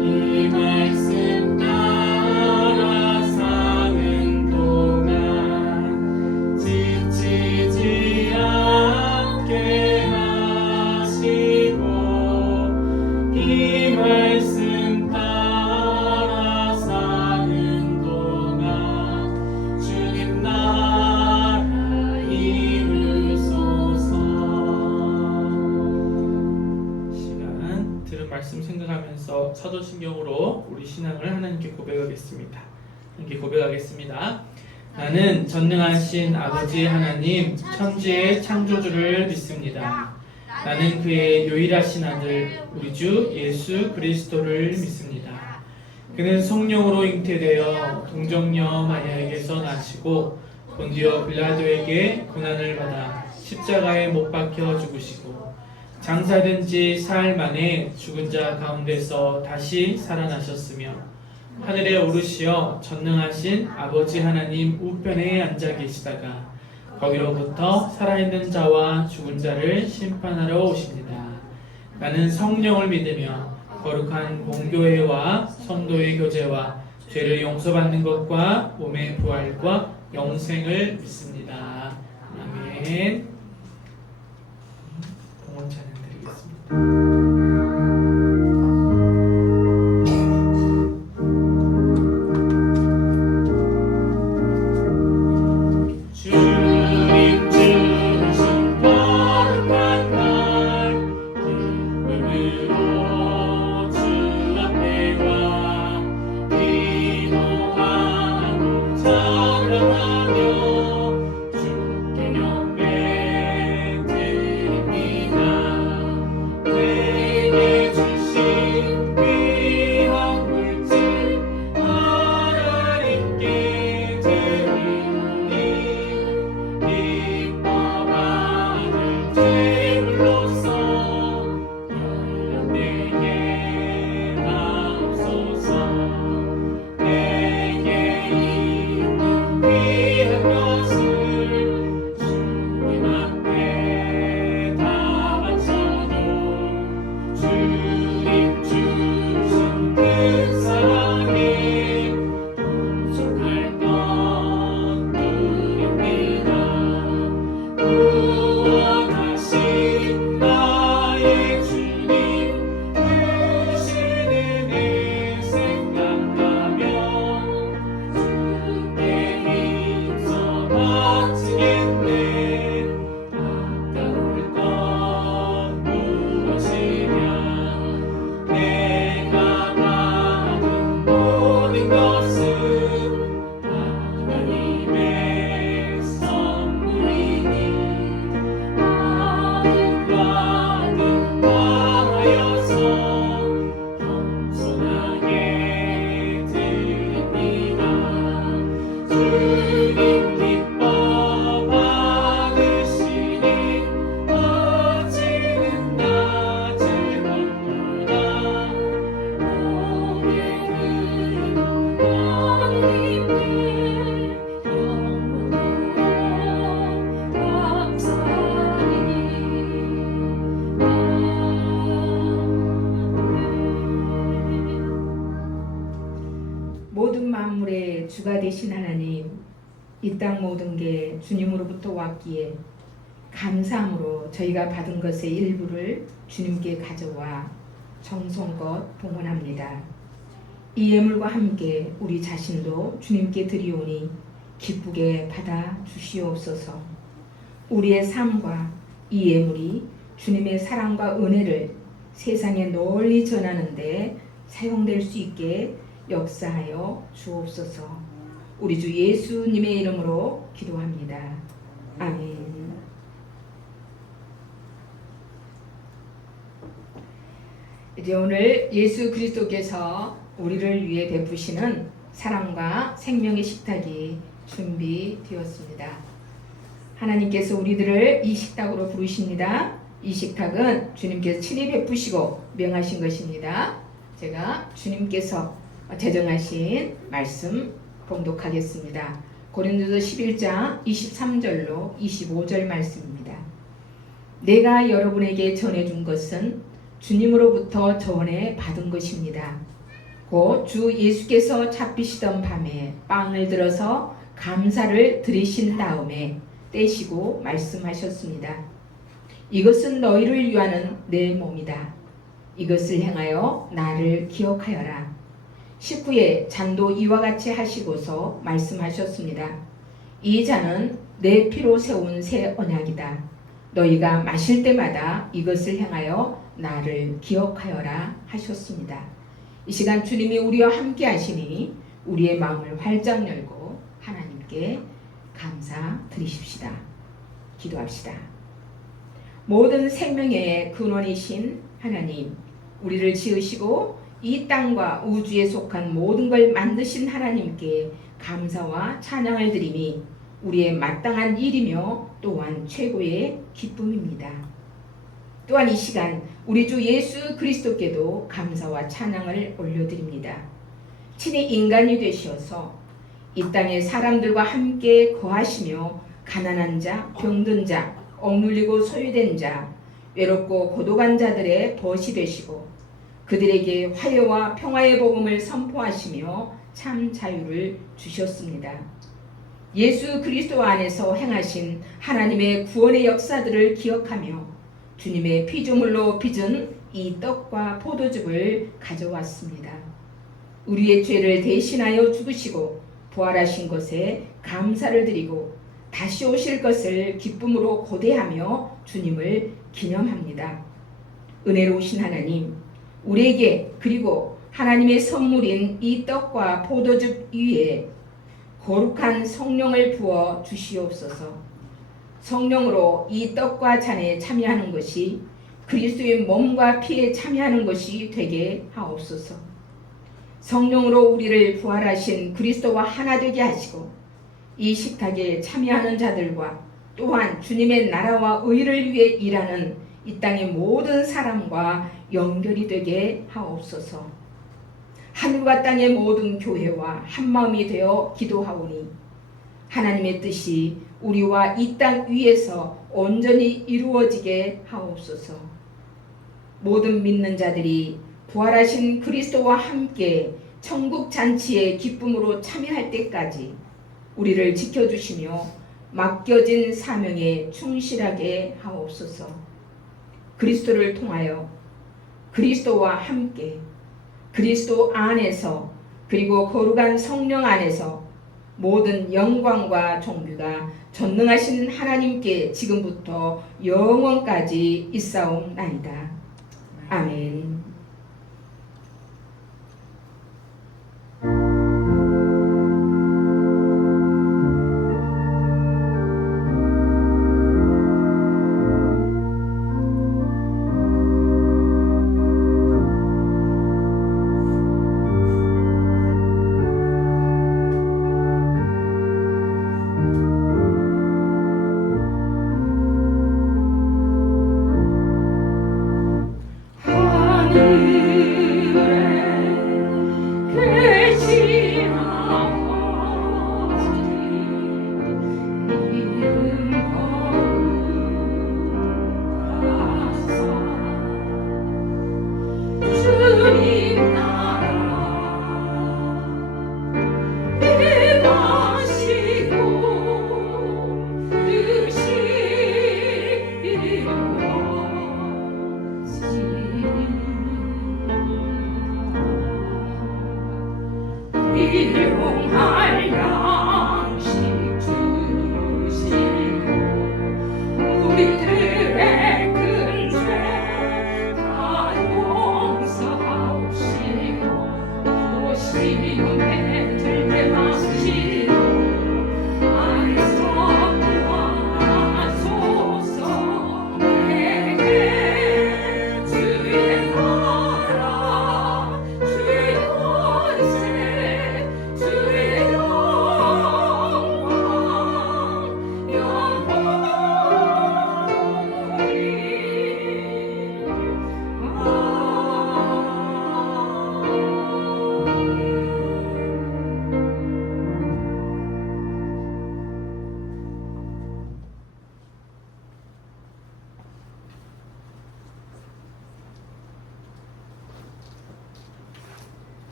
이 말씀 따라 사는 동안 지치지 않게 하시고 이 말씀 따라 사는 동안 주님 나라 이루소서. 시간 들은 말씀 생각하면서 사도신경으로 우리 신앙을 하나님께 고백하겠습니다. 하나님께 고백하겠습니다. 나는 전능하신 아버지 하나님 천지의 창조주를 믿습니다. 나는 그의 유일하신 아들 우리 주 예수 그리스도를 믿습니다. 그는 성령으로 잉태되어 동정녀 마리아에게서 나시고 본디오 빌라도에게 고난을 받아 십자가에 못 박혀 죽으시고 장사된 지 사흘 만에 죽은 자 가운데서 다시 살아나셨으며 하늘에 오르시어 전능하신 아버지 하나님 우편에 앉아 계시다가 거기로부터 살아있는 자와 죽은 자를 심판하러 오십니다. 나는 성령을 믿으며 거룩한 공교회와 성도의 교제와 죄를 용서받는 것과 몸의 부활과 영생을 믿습니다. 아멘. 봉헌 찬양 드리겠습니다. 주님 주신 거룩한 날 기쁨으로 주 앞에 가 기도하고 찬양하며 주께 경배 드립니다. 내게 주신 귀한 물질 하나님께 드리오니 기뻐 받을 제물로서 내게 하옵소서. 내게 있는 귀한 것 이 땅 모든 게 주님으로부터 왔기에 감사함으로 저희가 받은 것의 일부를 주님께 가져와 정성껏 봉헌합니다. 이 예물과 함께 우리 자신도 주님께 드리오니 기쁘게 받아 주시옵소서. 우리의 삶과 이 예물이 주님의 사랑과 은혜를 세상에 널리 전하는 데 사용될 수 있게 역사하여 주옵소서. 우리 주 예수님의 이름으로 기도합니다. 아멘. 이제 오늘 예수 그리스도께서 우리를 위해 베푸시는 사랑과 생명의 식탁이 준비되었습니다. 하나님께서 우리들을 이 식탁으로 부르십니다. 이 식탁은 주님께서 친히 베푸시고 명하신 것입니다. 제가 주님께서 제정하신 말씀 봉독하겠습니다. 고린도서 11장 23절로 25절 말씀입니다. 내가 여러분에게 전해준 것은 주님으로부터 전해 받은 것입니다. 곧 주 예수께서 잡히시던 밤에 빵을 들어서 감사를 드리신 다음에 떼시고 말씀하셨습니다. 이것은 너희를 위하는 내 몸이다. 이것을 행하여 나를 기억하여라. 식후에 잔도 이와 같이 하시고서 말씀하셨습니다. 이 잔은 내 피로 세운 새 언약이다. 너희가 마실 때마다 이것을 행하여 나를 기억하여라 하셨습니다. 이 시간 주님이 우리와 함께 하시니 우리의 마음을 활짝 열고 하나님께 감사드리십시다. 기도합시다. 모든 생명의 근원이신 하나님, 우리를 지으시고 이 땅과 우주에 속한 모든 걸 만드신 하나님께 감사와 찬양을 드림이 우리의 마땅한 일이며 또한 최고의 기쁨입니다. 또한 이 시간 우리 주 예수 그리스도께도 감사와 찬양을 올려드립니다. 친히 인간이 되셔서 이 땅의 사람들과 함께 거하시며 가난한 자, 병든 자, 억눌리고 소유된 자, 외롭고 고독한 자들의 벗이 되시고 그들에게 화해와 평화의 복음을 선포하시며 참 자유를 주셨습니다. 예수 그리스도 안에서 행하신 하나님의 구원의 역사들을 기억하며 주님의 피조물로 빚은 이 떡과 포도즙을 가져왔습니다. 우리의 죄를 대신하여 죽으시고 부활하신 것에 감사를 드리고 다시 오실 것을 기쁨으로 고대하며 주님을 기념합니다. 은혜로우신 하나님, 우리에게 그리고 하나님의 선물인 이 떡과 포도즙 위에 거룩한 성령을 부어 주시옵소서. 성령으로 이 떡과 잔에 참여하는 것이 그리스도의 몸과 피에 참여하는 것이 되게 하옵소서. 성령으로 우리를 부활하신 그리스도와 하나 되게 하시고 이 식탁에 참여하는 자들과 또한 주님의 나라와 의를 위해 일하는 이 땅의 모든 사람과 연결이 되게 하옵소서. 하늘과 땅의 모든 교회와 한마음이 되어 기도하오니 하나님의 뜻이 우리와 이 땅 위에서 온전히 이루어지게 하옵소서. 모든 믿는 자들이 부활하신 그리스도와 함께 천국 잔치의 기쁨으로 참여할 때까지 우리를 지켜주시며 맡겨진 사명에 충실하게 하옵소서. 그리스도를 통하여 그리스도와 함께 그리스도 안에서 그리고 거룩한 성령 안에서 모든 영광과 존귀가 전능하신 하나님께 지금부터 영원까지 있사옵나이다. 아멘. 하늘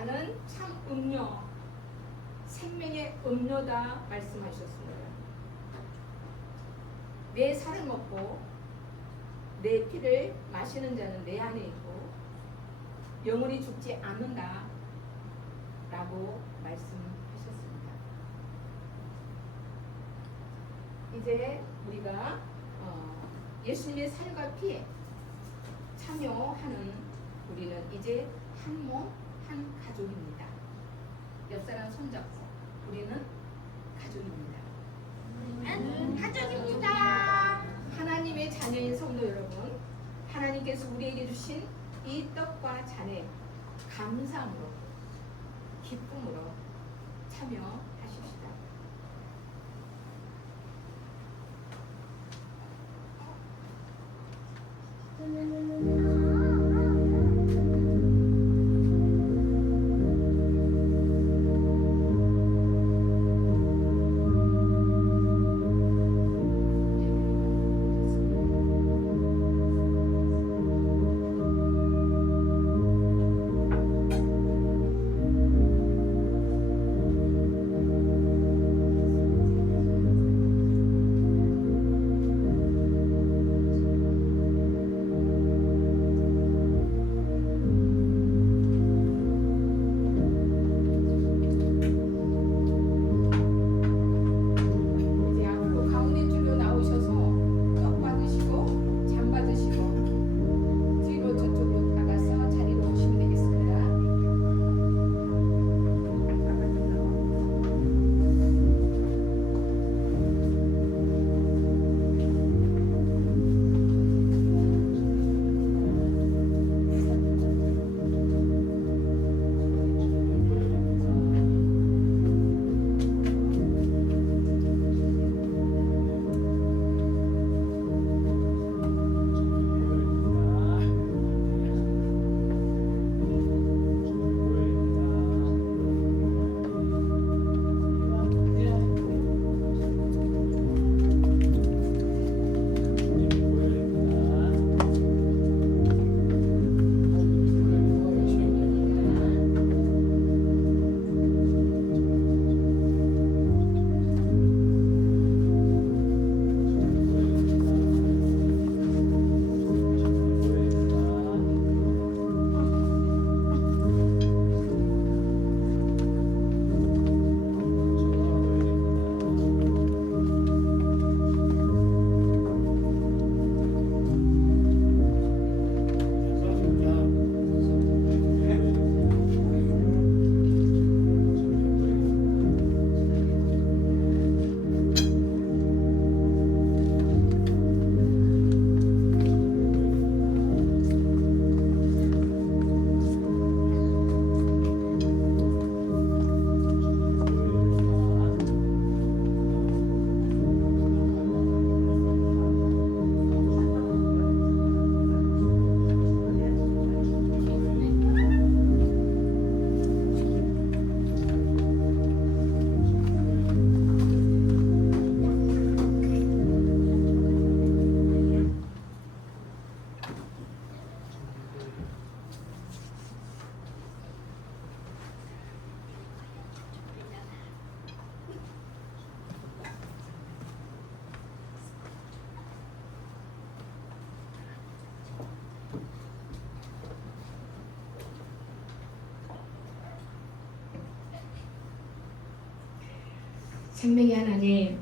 나는 참 음료, 생명의 음료다 말씀하셨습니다. 내 살을 먹고 내 피를 마시는 자는 내 안에 있고 영원히 죽지 않는다 라고 말씀하셨습니다. 이제 우리가 예수님의 살과 피에 참여하는 우리는 이제 한 몸, 한 가족입니다. 옆 사람 손잡고 우리는 가족입니다. 가족입니다. 하나님의 자녀인 성도 여러분, 하나님께서 우리에게 주신 이 떡과 잔에 감사함으로, 기쁨으로 참여하십시다. 이제 앞으로 가운데 줄로 나오셔서 떡 받으시고 잔 받으시고 뒤로 저쪽으로 나가서 자리로 오시면 되겠습니다. 생명의 하나님,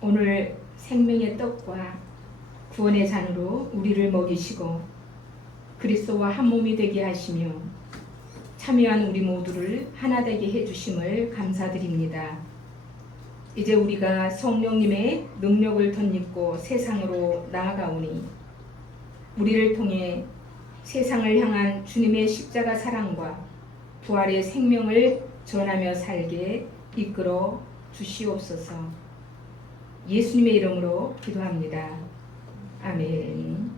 오늘 생명의 떡과 구원의 잔으로 우리를 먹이시고 그리스도와 한 몸이 되게 하시며 참여한 우리 모두를 하나 되게 해주심을 감사드립니다. 이제 우리가 성령님의 능력을 덧입고 세상으로 나아가오니 우리를 통해 세상을 향한 주님의 십자가 사랑과 부활의 생명을 전하며 살게 이끌어 주시옵소서. 예수님의 이름으로 기도합니다. 아멘.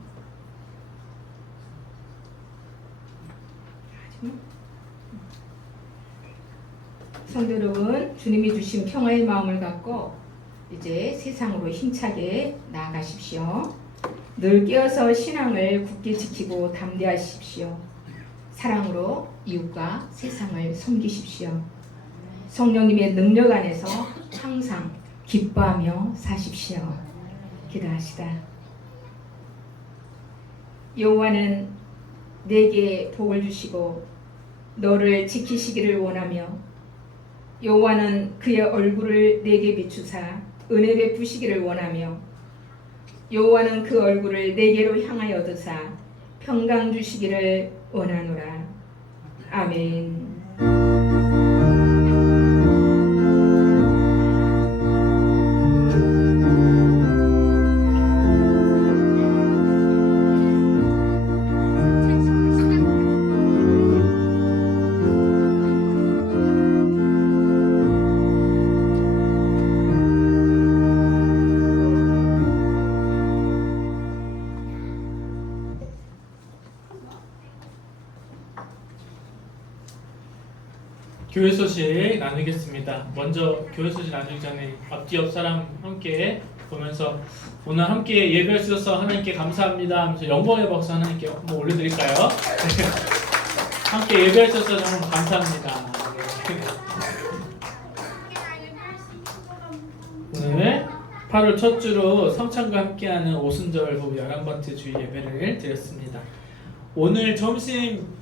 성도 여러분, 주님이 주신 평화의 마음을 갖고 이제 세상으로 힘차게 나아가십시오. 늘 깨어서 신앙을 굳게 지키고 담대하십시오. 사랑으로 이웃과 세상을 섬기십시오. 성령님의 능력 안에서 항상 기뻐하며 사십시오. 기도하시다. 여호와는 내게 복을 주시고 너를 지키시기를 원하며 여호와는 그의 얼굴을 내게 비추사 은혜 베푸시기를 원하며 여호와는 그 얼굴을 내게로 향하여 드사 평강 주시기를 원하노라. 아멘. 교회 소식 나누겠습니다. 먼저 교회 소식 나누기 전에 앞뒤 옆 사람 함께 보면서 오늘 함께 예배할 수 있어서 하나님께 감사합니다 하면서 영광의 박수 하나님께 한번 올려드릴까요? 함께 예배할 수 있어서 정말 감사합니다. 오늘 8월 첫 주로 성찬과 함께하는 오순절 후 11번째 주일 예배를 드렸습니다. 오늘 점심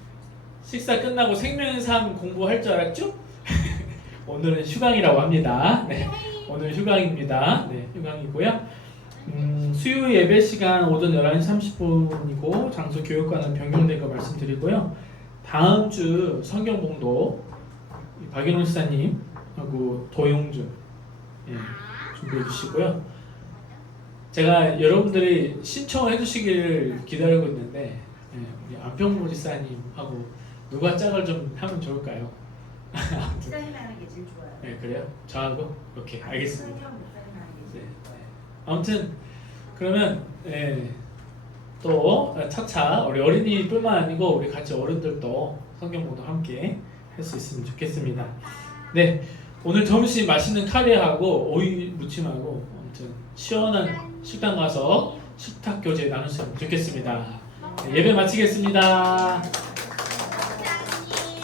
식사 끝나고 생명의 삶 공부할 줄 알았죠? 오늘은 휴강이라고 합니다. 네, 오늘 휴강입니다. 네, 휴강이고요. 수요 예배 시간 오전 11시 30분이고 장소 교육과는 변경된 거 말씀드리고요. 다음 주 성경 봉독 박윤호 목사님하고 도용준 준비해 주시고요. 제가 여러분들이 신청해 주시기를 기다리고 있는데 우리 안평모 지사님하고 누가 짝을 좀 하면 좋을까요? 목사님 하는 게 제일 좋아요. 네, 그래요? 저하고? 오케이, 알겠습니다. 성경 목사님 하는 게 네, 제일 네. 아무튼 그러면 또 차차 우리 어린이뿐만 아니고 우리 같이 어른들도 성경 공부 함께 할 수 있으면 좋겠습니다. 네, 오늘 점심 맛있는 카레하고 오이 무침하고 아무튼 시원한 식당 가서 식탁 교제 나누시면 좋겠습니다. 네, 예배 마치겠습니다.